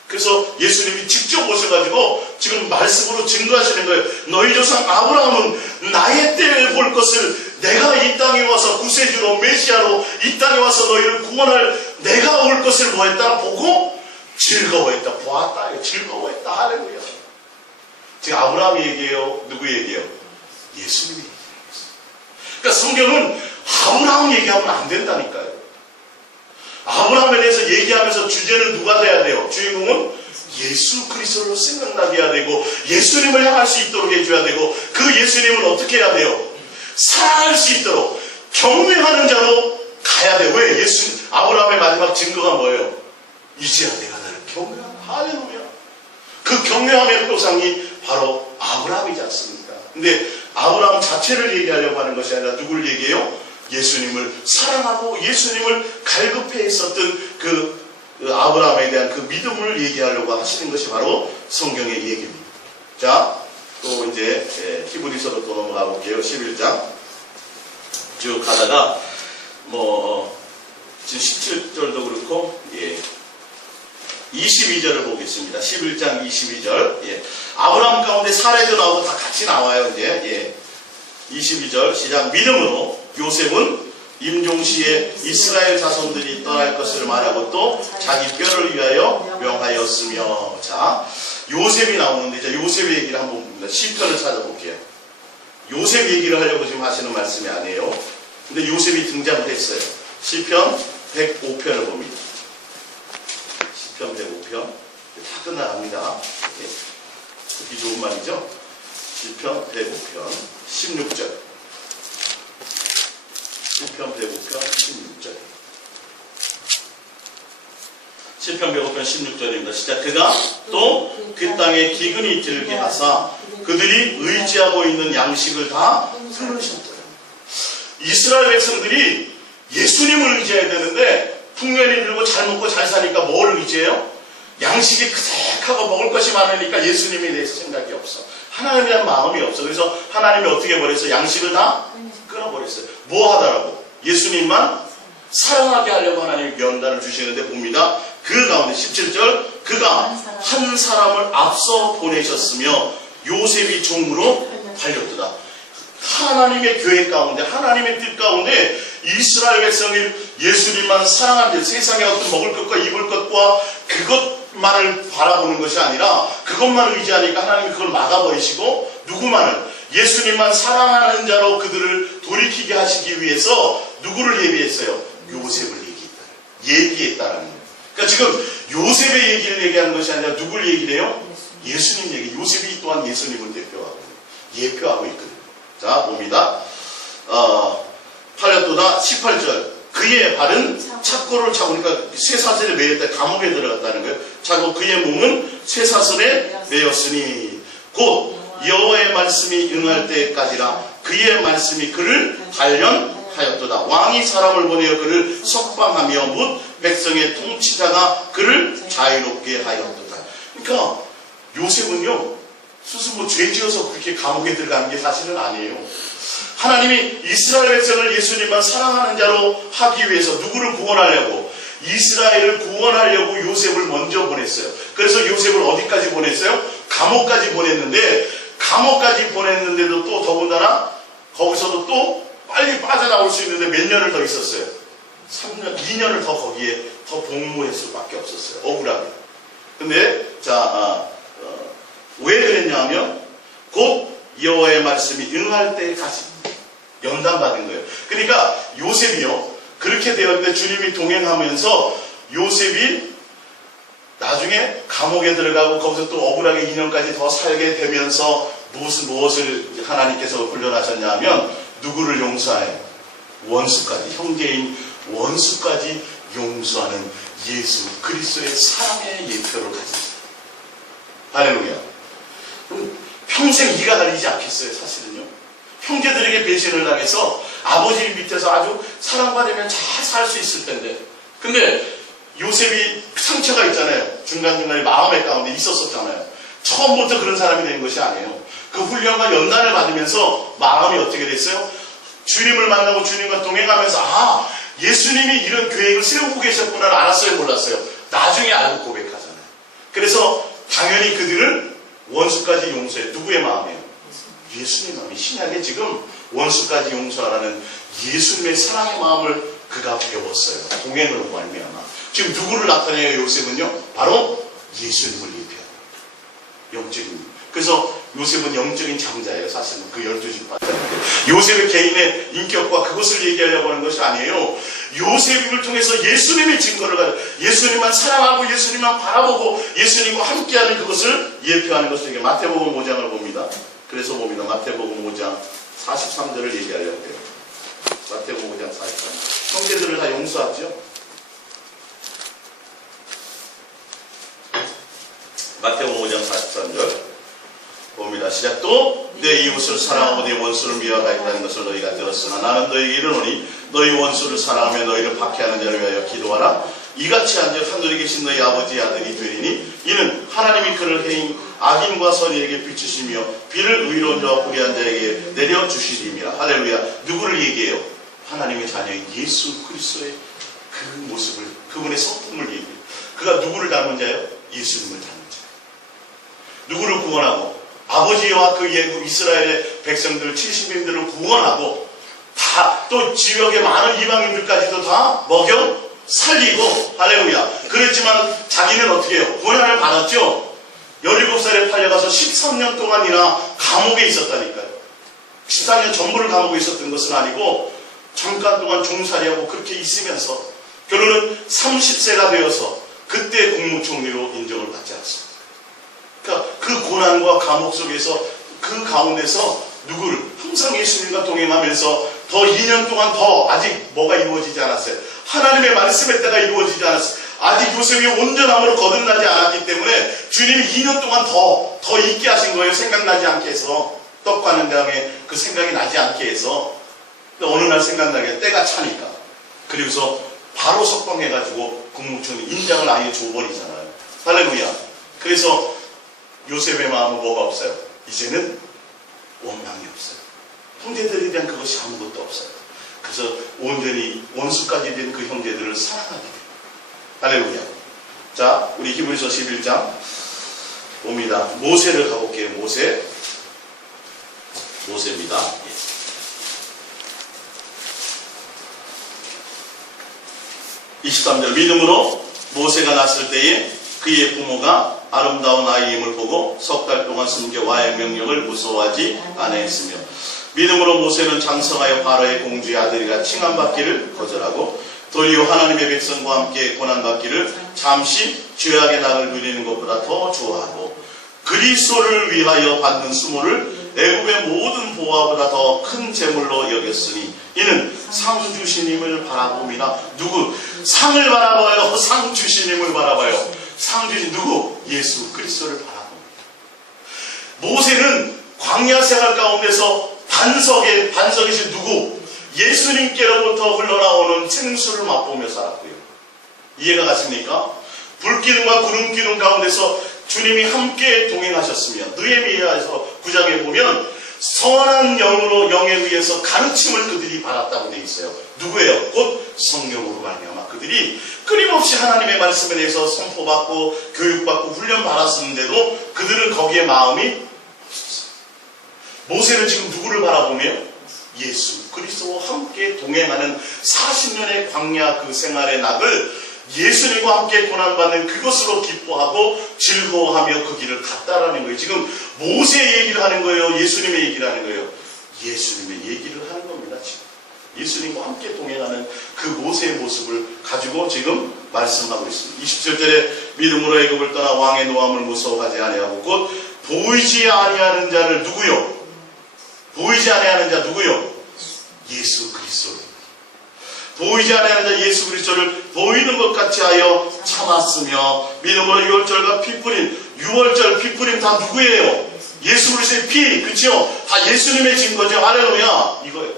그래서 예수님이 직접 오셔가지고 지금 말씀으로 증거하시는 거예요. 너희 조상 아브라함은 나의 때를 볼 것을, 내가 이 땅에 와서 구세주로 메시아로 이 땅에 와서 너희를 구원할 내가 올 것을 뭐 했다? 보고 즐거워했다. 보았다. 즐거워했다. 할렐루야. 지금 아브라함이 얘기해요? 누구 얘기해요? 예수님이 얘기하는 거예요. 그러니까 성경은 아브라함 얘기하면 안 된다니까요. 아브라함에 대해서 얘기하면서 주제는 누가 돼야 돼요? 주인공은 예수 그리스도로 생각나게 해야 되고 예수님을 향할 수 있도록 해줘야 되고 그 예수님을 어떻게 해야 돼요? 사랑할 수 있도록 경외하는 자로 가야 돼요. 왜? 아브라함의 마지막 증거가 뭐예요? 이제야 내가 나를 경외한다. 할렐루야. 그 경외함의 표상이 바로 아브라함이지 않습니까? 근데 아브라함 자체를 얘기하려고 하는 것이 아니라 누구를 얘기해요? 예수님을 사랑하고 예수님을 갈급해 있었던 그 아브라함에 대한 그 믿음을 얘기하려고 하시는 것이 바로 성경의 얘기입니다. 자, 또 이제 히브리서로 또 넘어가 볼게요. 11장 쭉 가다가 지금 17절도 그렇고 22절을 보겠습니다. 11장 22절. 아브라함 가운데 사례도 나오고 다 같이 나와요. 이제 22절 시작. 믿음으로 요셉은 임종시에 이스라엘 자손들이 떠날 것을 말하고 또 자기 뼈를 위하여 명하였으며. 자, 요셉이 나오는데 이제 요셉 얘기를 한번 봅니다. 시편을 찾아볼게요. 요셉 얘기를 하려고 지금 하시는 말씀이 아니에요. 근데 요셉이 등장을 했어요. 시편 105편을 봅니다. 시편 105편 다 끝나갑니다. 듣기 좋은 말이죠. 시편 105편 16절. 시편 105편 16절. 시편 105편 16절입니다. 시작. 그가 또 그 땅에 기근이 들게 하사 그들이 의지하고 있는 양식을 다 끊으셨더라. 이스라엘 백성들이 예수님을 의지해야 되는데 풍년이 들고 잘 먹고 잘 사니까 뭘 의지해요? 양식이 그득하고 먹을 것이 많으니까 예수님에 대해서 생각이 없어. 하나님에 대한 마음이 없어. 그래서 하나님이 어떻게 버렸어요? 양식을 다 끊어버렸어요. 뭐 하더라고? 예수님만 사랑하게 하려고 하나님이 연단을 주시는데 봅니다. 그 가운데 17절 그가 한 사람을 앞서 보내셨으며 요셉이 종으로 달렸더라. 하나님의 교회 가운데 하나님의 뜻 가운데 이스라엘 백성이 예수님만 사랑하는데 세상에 어떤 먹을 것과 입을 것과 그것만을 바라보는 것이 아니라 그것만 의지하니까 하나님이 그걸 막아버리시고 누구만을 예수님만 사랑하는 자로 그들을 돌이키게 하시기 위해서 누구를 예비했어요? 요셉을 얘기했다라는 거예요. 그러니까 지금 요셉의 얘기를 얘기하는 것이 아니라 누굴 얘기를 해요? 예수님 얘기. 요셉이 또한 예수님을 예표하고 있거든요. 자, 봅니다. 팔렸도다 18절. 그의 발은 착고를 차고, 그러니까 쇠사슬에 매였다 감옥에 들어갔다는 거예요. 차고 그의 몸은 쇠사슬에 매였으니 곧 여호와의 말씀이 응할 때까지라 그의 말씀이 그를 단련하였도다. 왕이 사람을 보내어 그를 석방하며 묻 백성의 통치자가 그를 자유롭게 하였도다. 그러니까 요셉은요 스스로 죄 지어서 그렇게 감옥에 들어가는 게 사실은 아니에요. 하나님이 이스라엘 백성을 예수님만 사랑하는 자로 하기 위해서 누구를 구원하려고? 이스라엘을 구원하려고 요셉을 먼저 보냈어요. 그래서 요셉을 어디까지 보냈어요? 감옥까지 보냈는데 감옥까지 보냈는데도 또 더군다나 거기서도 또 빨리 빠져나올 수 있는데 몇 년을 더 있었어요? 3년, 2년을 더 거기에 더 복무했을 수밖에 없었어요. 억울하게. 근데 왜 그랬냐 하면 곧 여호와의 말씀이 응할 때까지 연단받은 거예요. 그러니까 요셉이요 그렇게 되었는데 주님이 동행하면서 요셉이 나중에 감옥에 들어가고 거기서 또 억울하게 2년까지 더 살게 되면서 무엇을 하나님께서 훈련하셨냐 하면 누구를 용서해요? 원수까지, 형제인 원수까지 용서하는 예수 그리스도의 사랑의 예표를 가졌어요. 할렐루야. 평생 이가 갈리지 않겠어요. 사실은요. 형제들에게 배신을 당해서 아버지 밑에서 아주 사랑받으면 잘 살 수 있을 텐데 근데 요셉이 상처가 있잖아요. 중간중간에 마음의 가운데 있었었잖아요. 처음부터 그런 사람이 된 것이 아니에요. 그 훈련과 연단을 받으면서 마음이 어떻게 됐어요? 주님을 만나고 주님과 동행하면서 예수님이 이런 계획을 세우고 계셨구나를 알았어요? 몰랐어요? 나중에 알고 고백하잖아요. 그래서 당연히 그들을 원수까지 용서해. 누구의 마음이에요? 예수님의 마음이. 신약에 지금 원수까지 용서하라는 예수님의 사랑의 마음을 그가 배웠어요. 동행으로 말미암아. 지금 누구를 나타내요? 요셉은요? 바로 예수님을 예표합니다. 영적인. 그래서 요셉은 영적인 장자예요. 사실은 그 12지파. 요셉의 개인의 인격과 그것을 얘기하려고 하는 것이 아니에요. 요셉을 통해서 예수님의 증거를 가지고 예수님만 사랑하고 예수님만 바라보고 예수님과 함께하는 그것을 예표하는 것을 마태복음 5장을 봅니다. 그래서 봅니다. 마태복음 5장 43절을 얘기하려고 해요. 마태복음 5장 43절. 형제들을 다 용서하죠. 마태복음 5장 43절 봅니다. 시작. 또 내 이웃을 사랑하고 내 원수를 미워하겠다는 것을 너희가 들었으나 나는 너희에게 이르노니 너희 원수를 사랑하며 너희를 박해하는 자를 위하여 기도하라. 이같이 한즉 하늘에 계신 너희 아버지의 아들이 되리니 이는 하나님이 그를 해인 악인과 선인에게 비추시며 비를 의로운 자와 불의한 자에게 내려주시리라. 할렐루야. 누구를 얘기해요? 하나님의 자녀인 예수 그리스도의 그 모습을, 그분의 성품을 얘기해요. 그가 누구를 닮은 자예요? 예수님을 닮은 자. 누구를 구원하고 아버지와 그 예국 이스라엘의 백성들 70인들을 구원하고 다 또 지역의 많은 이방인들까지도 다 먹여 살리고 할렐루야. 그랬지만 자기는 어떻게 해요? 고난을 받았죠. 17살에 팔려가서 13년 동안이나 감옥에 있었다니까요. 13년 전부를 감옥에 있었던 것은 아니고 잠깐 동안 종살이하고 그렇게 있으면서 결론은 30세가 되어서 그때 국무총리로 인정을 받지 않았습니다. 그러니까 그 고난과 감옥 속에서 그 가운데서 누구를 항상 예수님과 동행하면서 더 2년 동안 더 아직 뭐가 이루어지지 않았어요. 하나님의 말씀의 때가 이루어지지 않았어요. 아직 요셉이 온전함으로 거듭나지 않았기 때문에 주님이 2년 동안 더 있게 하신 거예요. 생각나지 않게 해서. 떡 가는 다음에 그 생각이 나지 않게 해서. 어느 날 생각나게 때가 차니까. 그리고서 바로 석방해가지고 국무총리 인장을 아예 줘버리잖아요. 할렐루야. 그래서 요셉의 마음은 뭐가 없어요? 이제는 원망이 없어요. 형제들에 대한 그것이 아무것도 없어요. 그래서 온전히 원수까지 된 그 형제들을 사랑하게 돼요. 할렐루야. 자, 우리 히브리서 11장 봅니다. 모세를 가볼게요. 모세입니다. 23절. 믿음으로 모세가 났을 때에 그의 부모가 아름다운 아이임을 보고 석 달 동안 숨겨 와의 명령을 무서워하지 아니했으며 믿음으로 모세는 장성하여 바로의 공주의 아들이라 칭함받기를 거절하고 도리어 하나님의 백성과 함께 고난받기를 잠시 죄악의 낙을 누리는 것보다 더 좋아하고 그리스도를 위하여 받는 수모를 애굽의 모든 보화보다 더 큰 재물로 여겼으니 이는 상 주시님을 바라봅니다. 누구? 상을 바라봐요. 상 주시님을 바라봐요. 상 주신 누구? 예수 그리스도를 바라봅니다. 모세는 광야 생활 가운데서 반석이신 누구? 예수님께로부터 흘러나오는 생수를 맛보며 살았고요. 이해가 가십니까? 불기둥과 구름기둥 가운데서 주님이 함께 동행하셨으며 느헤미야에서 9장에 보면 선한 영에 의해서 가르침을 그들이 받았다고 되어 있어요. 누구예요? 곧 성령으로 말미암아 그들이 끊임없이 하나님의 말씀에 대해서 선포받고 교육받고 훈련받았었는데도 그들은 거기에 마음이 없었어요. 모세는 지금 누구를 바라보며 예수 그리스도와 함께 동행하는 40년의 광야 그 생활의 낙을 예수님과 함께 고난받는 그것으로 기뻐하고 즐거워하며 그 길을 갔다라는 거예요. 지금 모세 얘기를 하는 거예요? 예수님의 얘기를 하는 거예요? 예수님의 얘기를 하는 겁니다. 지금 예수님과 함께 동행하는 그 모세의 모습을 가지고 지금 말씀하고 있습니다. 27절에 믿음으로 애굽을 떠나 왕의 노함을 무서워하지 아니하고 곧 보이지 아니하는 자를 누구요? 보이지 아니하는 자 누구요? 예수 그리스도. 보이지 아니하는 자 예수 그리스도를 보이는 것 같이 하여 참았으며 믿음으로 유월절과 피뿌림, 유월절 피뿌림 다 누구예요? 예수 그리스도의 피, 그치요? 다 예수님의 증거죠. 할렐루야. 이거예요.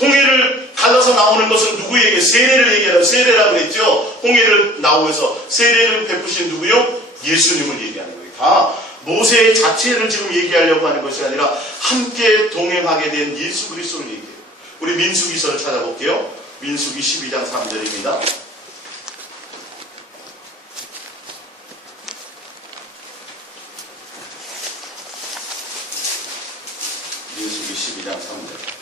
홍해를 갈라서 나오는 것은 누구에게? 세례를 얘기하라고 세례라고 그랬죠. 홍해를 나오면서 세례를 베푸신 누구요? 예수님을 얘기하는 거예요. 다 모세의 자체를 지금 얘기하려고 하는 것이 아니라 함께 동행하게 된 예수 그리스도를 얘기해요. 우리 민수기서를 찾아볼게요. 민수기 12장 3절입니다. 민수기 12장 3절.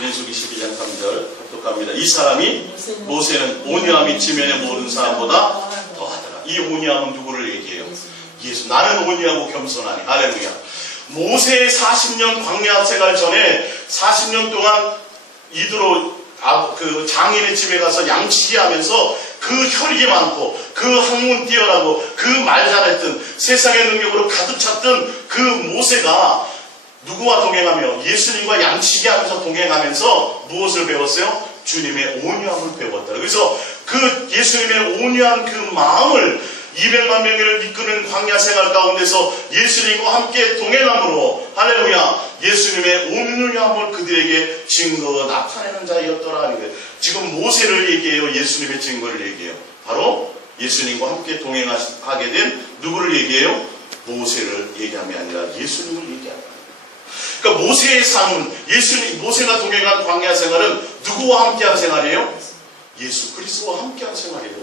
민수기 12장 3절 합독합니다. 이 사람이 모세는 온유함이 지면의 모든 사람보다 더하더라. 이 온유함은 누구를 얘기해요? 예수. 나는 온유하고 겸손하니. 할렐루야. 모세의 40년 광야 생활 전에 40년 동안 이드로 그 장인의 집에 가서 양치기 하면서 그 혈기 많고 그 학문 뛰어나고 그 말 잘했던 세상의 능력으로 가득 찼던 그 모세가 누구와 동행하며 예수님과 양치기 하면서 동행하면서 무엇을 배웠어요? 주님의 온유함을 배웠다. 그래서 그 예수님의 온유한 그 마음을 200만 명을 이끄는 광야 생활 가운데서 예수님과 함께 동행함으로 할렐루야 예수님의 온유함을 그들에게 증거 나타내는 자였더라. 지금 모세를 얘기해요? 예수님의 증거를 얘기해요? 바로 예수님과 함께 동행하게 된 누구를 얘기해요? 모세를 얘기함이 아니라 예수님을 얘기합니다. 그러니까 모세의 삶은 모세가 동행한 광야 생활은 누구와 함께한 생활이에요? 예수 그리스도와 함께한 생활이에요.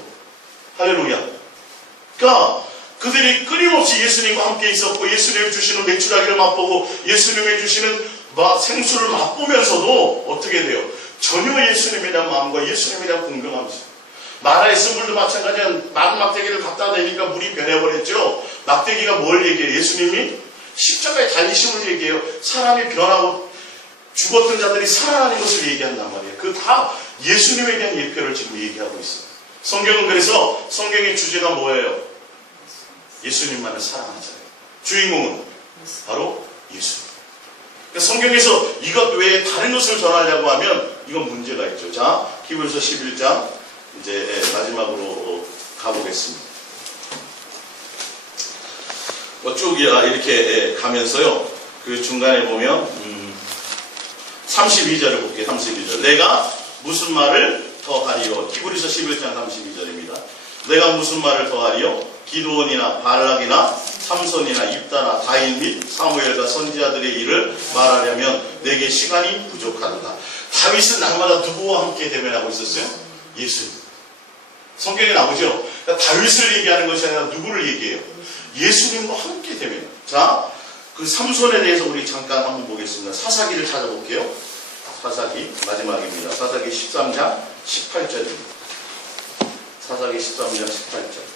할렐루야. 그러니까 그들이 끊임없이 예수님과 함께 있었고 예수님이 주시는 메추라기를 맛보고 예수님이 주시는 생수를 맛보면서도 어떻게 돼요? 전혀 예수님에 대한 마음과 예수님에 대한 공경함이 있어요. 마라의 쓴물도 마찬가지야. 마른 막대기를 갖다 대니까 물이 변해버렸죠. 막대기가 뭘 얘기해요? 예수님이 십자가의 달리심을 얘기해요. 사람이 변하고 죽었던 자들이 살아나는 것을 얘기한단 말이에요. 그 다 예수님에 대한 예표를 지금 얘기하고 있어요. 성경은 그래서 성경의 주제가 뭐예요? 예수님만을 사랑하잖아요. 주인공은 바로 예수. 그러니까 성경에서 이것 외에 다른 것을 전하려고 하면 이건 문제가 있죠. 자, 히브리서 11장 이제 마지막으로 가보겠습니다. 쭉이야 이렇게 가면서요. 그 중간에 보면 32절을 볼게요. 32절. 내가 무슨 말을 더하리요? 히브리서 11장 32절입니다. 내가 무슨 말을 더하리요? 기드온이나 바락이나 삼손이나 입다나 다윗 및 사무엘과 선지자들의 일을 말하려면 내게 시간이 부족하도다. 다윗은 날마다 누구와 함께 대면하고 있었어요? 예수. 성경에 나오죠? 그러니까 다윗을 얘기하는 것이 아니라 누구를 얘기해요? 예수님과 함께 대면. 자, 그 삼손에 대해서 우리 잠깐 한번 보겠습니다. 사사기를 찾아볼게요. 사사기 마지막입니다. 사사기 13장 18절입니다. 사사기 13장 18절.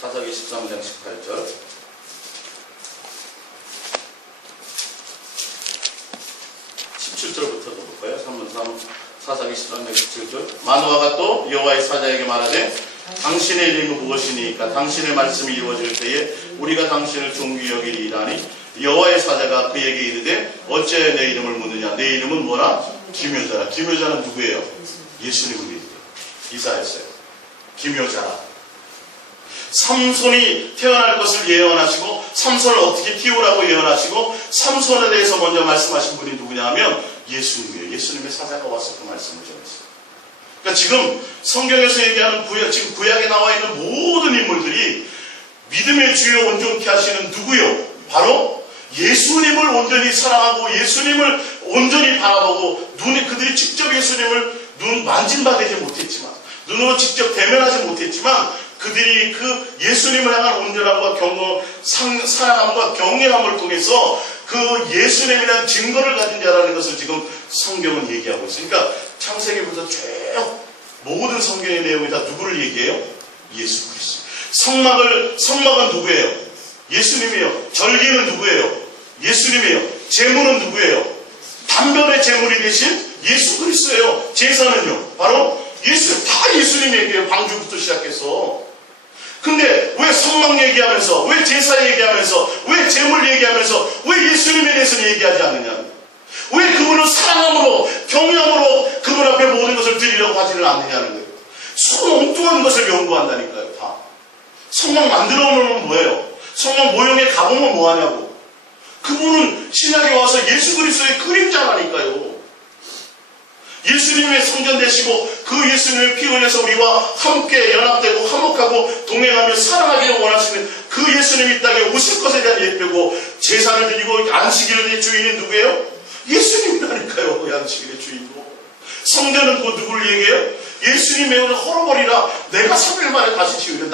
사사기 13장 18절. 17절부터 볼까요? 3 사사기 13장 17절. 마노아가 또 여호와의 사자에게 말하되 당신의 이름이 무엇이니까 당신의 말씀이 이루어질 때에 우리가 당신을 존귀히 여기리라니 여호와의 사자가 그에게 이르되 어찌하여 내 이름을 묻느냐. 내 이름은 뭐라? 기묘자라. 기묘자는 누구예요? 예수님을 이르되 이사였어요. 기묘자라. 삼손이 태어날 것을 예언하시고 삼손을 어떻게 키우라고 예언하시고 삼손에 대해서 먼저 말씀하신 분이 누구냐 하면 예수님이에요. 예수님의 사자가 와서 그 말씀을 전했어요. 그러니까 지금 성경에서 얘기하는 지금 구약에 나와 있는 모든 인물들이 믿음의 주요 온전케 하시는 누구요? 바로 예수님을 온전히 사랑하고 예수님을 온전히 바라보고 그들이 직접 예수님을 만진받지 못했지만 눈으로 직접 대면하지 못했지만 그들이 그 예수님을 향한 온전함과 사랑함과 경외함을 통해서 그 예수님에 대한 증거를 가진 자라는 것을 지금 성경은 얘기하고 있어요. 그러니까 창세기부터 쭉 모든 성경의 내용이 다 누구를 얘기해요? 예수 그리스도. 성막은 누구예요? 예수님이에요. 절기는 누구예요? 예수님이에요. 제물은 누구예요? 단변의 제물이 되신 예수 그리스도예요. 제사는요? 바로 예수. 다 예수님 얘기해요. 방주부터 시작해서. 근데 왜 성막 얘기하면서, 왜 제사 얘기하면서, 왜 제물 얘기하면서, 왜 예수님에 대해서는 얘기하지 않느냐? 왜 그분을 사랑함으로, 경외함으로 그분 앞에 모든 것을 드리려고 하지는 않느냐는 거예요. 엉뚱한 것을 연구한다니까요, 다. 성막 만들어 놓으면 뭐예요? 성막 모형에 가보면 뭐하냐고. 그분은 신약에 와서 예수 그리스도의 그림자라니까요. 예수님의 성전 되시고 그 예수님의 피 흘려서 우리와 함께 연합되고 화목하고 동행하며 사랑하기를 원하시는 그 예수님이 이 땅에 오실 것에 대한 예표고 제사를 드리고 안식일의 주인이 누구예요? 예수님이라니까요. 그 안식일의 주인도. 성전은 그 누구를 얘기해요? 예수님의 오늘 헐어버리라. 내가 3일 만에 다시 지으려.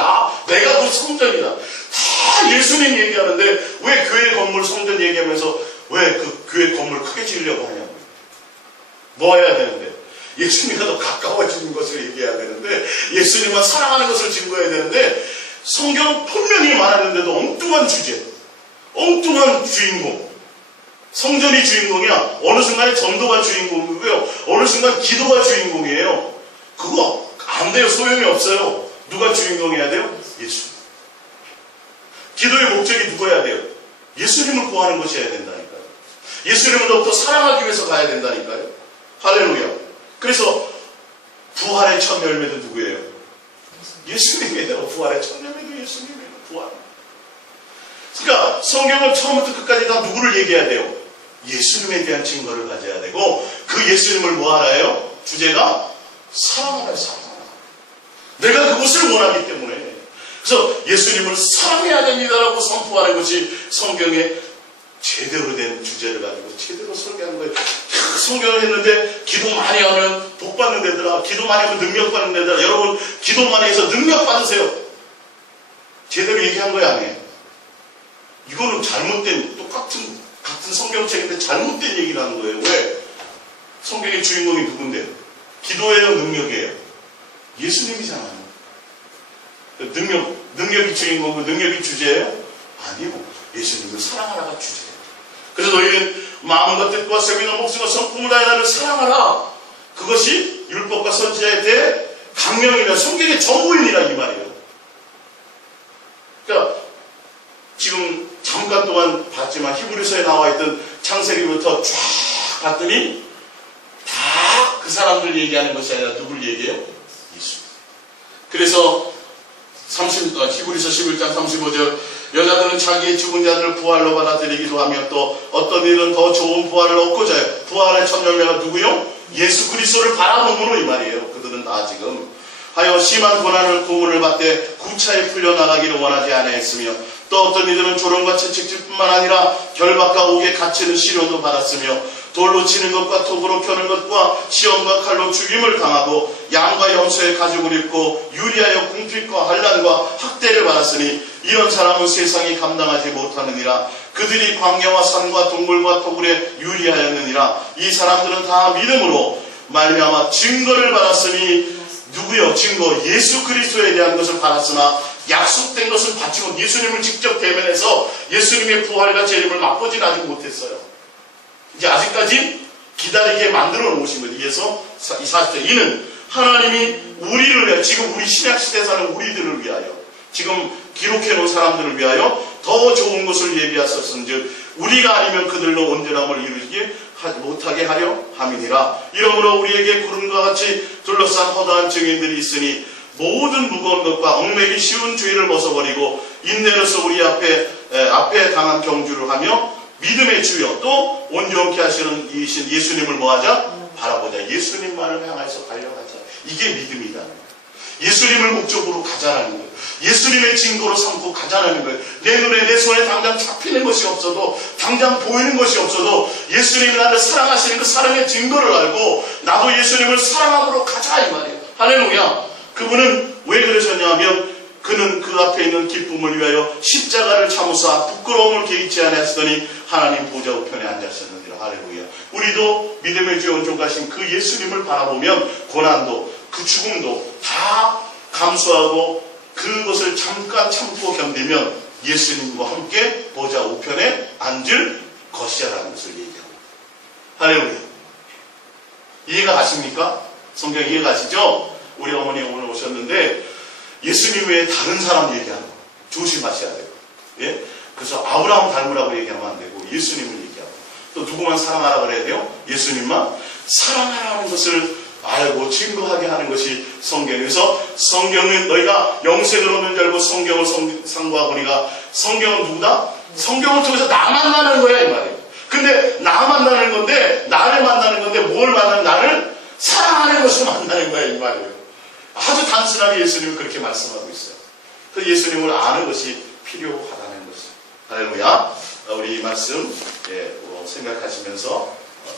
내가 그 성전이다. 다 예수님 얘기하는데 왜 교회 건물 성전 얘기하면서 왜 그 교회 건물 크게 지으려고 하냐고. 뭐 해야 되는데? 예수님과 더 가까워지는 것을 얘기해야 되는데, 예수님만 사랑하는 것을 증거해야 되는데, 성경 분명히 말하는데도 엉뚱한 주제, 엉뚱한 주인공. 성전이 주인공이야. 어느 순간에 전도가 주인공이고요. 어느 순간 기도가 주인공이에요. 그거 안 돼요. 소용이 없어요. 누가 주인공이어야 돼요? 예수. 기도의 목적이 누구여야 돼요? 예수님을 구하는 것이어야 된다니까요. 예수님을 더욱더 사랑하기 위해서 가야 된다니까요. 할렐루야. 그래서 부활의 첫 열매도 누구예요? 예수님이에요. 부활의 첫 열매도 예수님이에요. 부활. 그러니까 성경은 처음부터 끝까지 다 누구를 얘기해야 돼요? 예수님에 대한 증거를 가져야 되고, 그 예수님을 뭐 하나요? 주제가 사랑하라, 사랑하라. 내가 그것을 원하기 때문에. 그래서 예수님을 사랑해야 됩니다라고 선포하는 것이 성경의 제대로 된 주제를 가지고 제대로 설계하는 거예요. 성경을 했는데 기도 많이 하면 복 받는 데더라, 기도 많이 하면 능력 받는 데더라. 여러분 기도 많이 해서 능력 받으세요. 제대로 얘기한 거야, 아니에요? 이거는 잘못된, 똑같은 같은 성경책인데 잘못된 얘기를 하는 거예요. 왜? 성경의 주인공이 누군데? 기도예요, 능력이에요? 예수님이잖아요. 능력이 주인공이고 능력이 주제예요? 아니요. 예수님을 사랑하라가 주제예요. 그래서 너희는 마음과 뜻과 생명과 목숨과 성품을 다해 나를 사랑하라. 그것이 율법과 선지자에 대해 강령이라 성경의 전부이니라 이 말이에요. 그러니까 지금 잠깐 동안 봤지만 히브리서에 나와 있던 창세기부터 쫙 봤더니 다 그 사람들 얘기하는 것이 아니라 누굴 얘기해요? 예수. 그래서 히브리서 11장 35절, 여자들은 자기의 죽은 자들을 부활로 받아들이기도 하며 또 어떤 일은 더 좋은 부활을 얻고자 해요. 부활의 첫 열매가 누구요? 예수 그리스도를 바라봄으로 이 말이에요. 그들은 다 지금 하여 심한 고난을 고문을 받되 구차히 풀려나가기를 원하지 아니하였으며, 또 어떤 이들은 조롱과 채찍질뿐만 아니라 결박과 옥에 갇히는 시련도 받았으며, 돌로 치는 것과 톱으로 켜는 것과 시험과 칼로 죽임을 당하고 양과 염소의 가죽을 입고 유리하여 궁핍과 환난과 학대를 받았으니 이런 사람은 세상이 감당하지 못하느니라. 그들이 광야와 산과 동물과 토굴에 유리하였느니라. 이 사람들은 다 믿음으로 말미암아 증거를 받았으니, 누구요? 증거, 예수 그리스도에 대한 것을 받았으나 약속된 것을 받지 못, 예수님을 직접 대면해서 예수님의 부활과 재림을 맛보진 아직 못했어요. 이제 아직까지 기다리게 만들어 놓으신 거죠. 그래서 40절, 이는 하나님이 우리를 위하여, 지금 우리 신약시대에 사는 우리들을 위하여, 지금 기록해 놓은 사람들을 위하여 더 좋은 것을 예비하셨은즉 우리가 아니면 그들로 온전함을 이루지 못하게 하려 함이니라. 이러므로 우리에게 구름과 같이 둘러싼 허다한 증인들이 있으니 모든 무거운 것과 얽매기 쉬운 죄를 벗어버리고 인내로서 우리 앞에 강한 경주를 하며 믿음의 주여 또 온전케 하시는 이신 예수님을 뭐하자? 바라보자. 예수님만을 향해서 달려가자. 이게 믿음이다. 예수님을 목적으로 가자라는 거예요. 예수님의 증거로 삼고 가자라는 거예요. 내 눈에 내 손에 당장 잡히는 것이 없어도, 당장 보이는 것이 없어도 예수님이 나를 사랑하시는 그 사랑의 증거를 알고 나도 예수님을 사랑함으로 가자 이 말이에요. 할렐루야. 그분은 왜 그러셨냐 하면 그는 그 앞에 있는 기쁨을 위하여 십자가를 참으사 부끄러움을 개의치 아니하시더니 하나님 보좌 우편에 앉으셨느니라. 할렐루야. 우리도 믿음의 주 온전하신 그 예수님을 바라보면 고난도 그 죽음도 다 감수하고 그것을 잠깐 참고 견디면 예수님과 함께 보좌 우편에 앉을 것이라는 것을 얘기합니다. 할렐루야. 이해가 가십니까? 성경 이해가 가시죠? 우리 어머니 오늘 오셨는데 예수님 외에 다른 사람 얘기하는 거 조심하셔야 돼요. 예? 그래서 아브라함 닮으라고 얘기하면 안 되고 예수님을 얘기하고, 또 누구만 사랑하라 그래야 돼요? 예수님만 사랑하라는 것을 알고 증거하게 하는 것이 성경에서, 성경은 너희가 영생을 얻는 줄 알고 성경을 상고하거니가, 성경은 누구다? 성경을 통해서 나 만나는 거야 이 말이에요. 근데 나 만나는 건데, 나를 만나는 건데 뭘 만나는, 나를 사랑하는 것을 만나는 거야 이 말이에요. 아주 단순하게 예수님은 그렇게 말씀하고 있어요. 그 예수님을 아는 것이 필요하다는 것이죠. 할렐루야. 우리 이 말씀 생각하시면서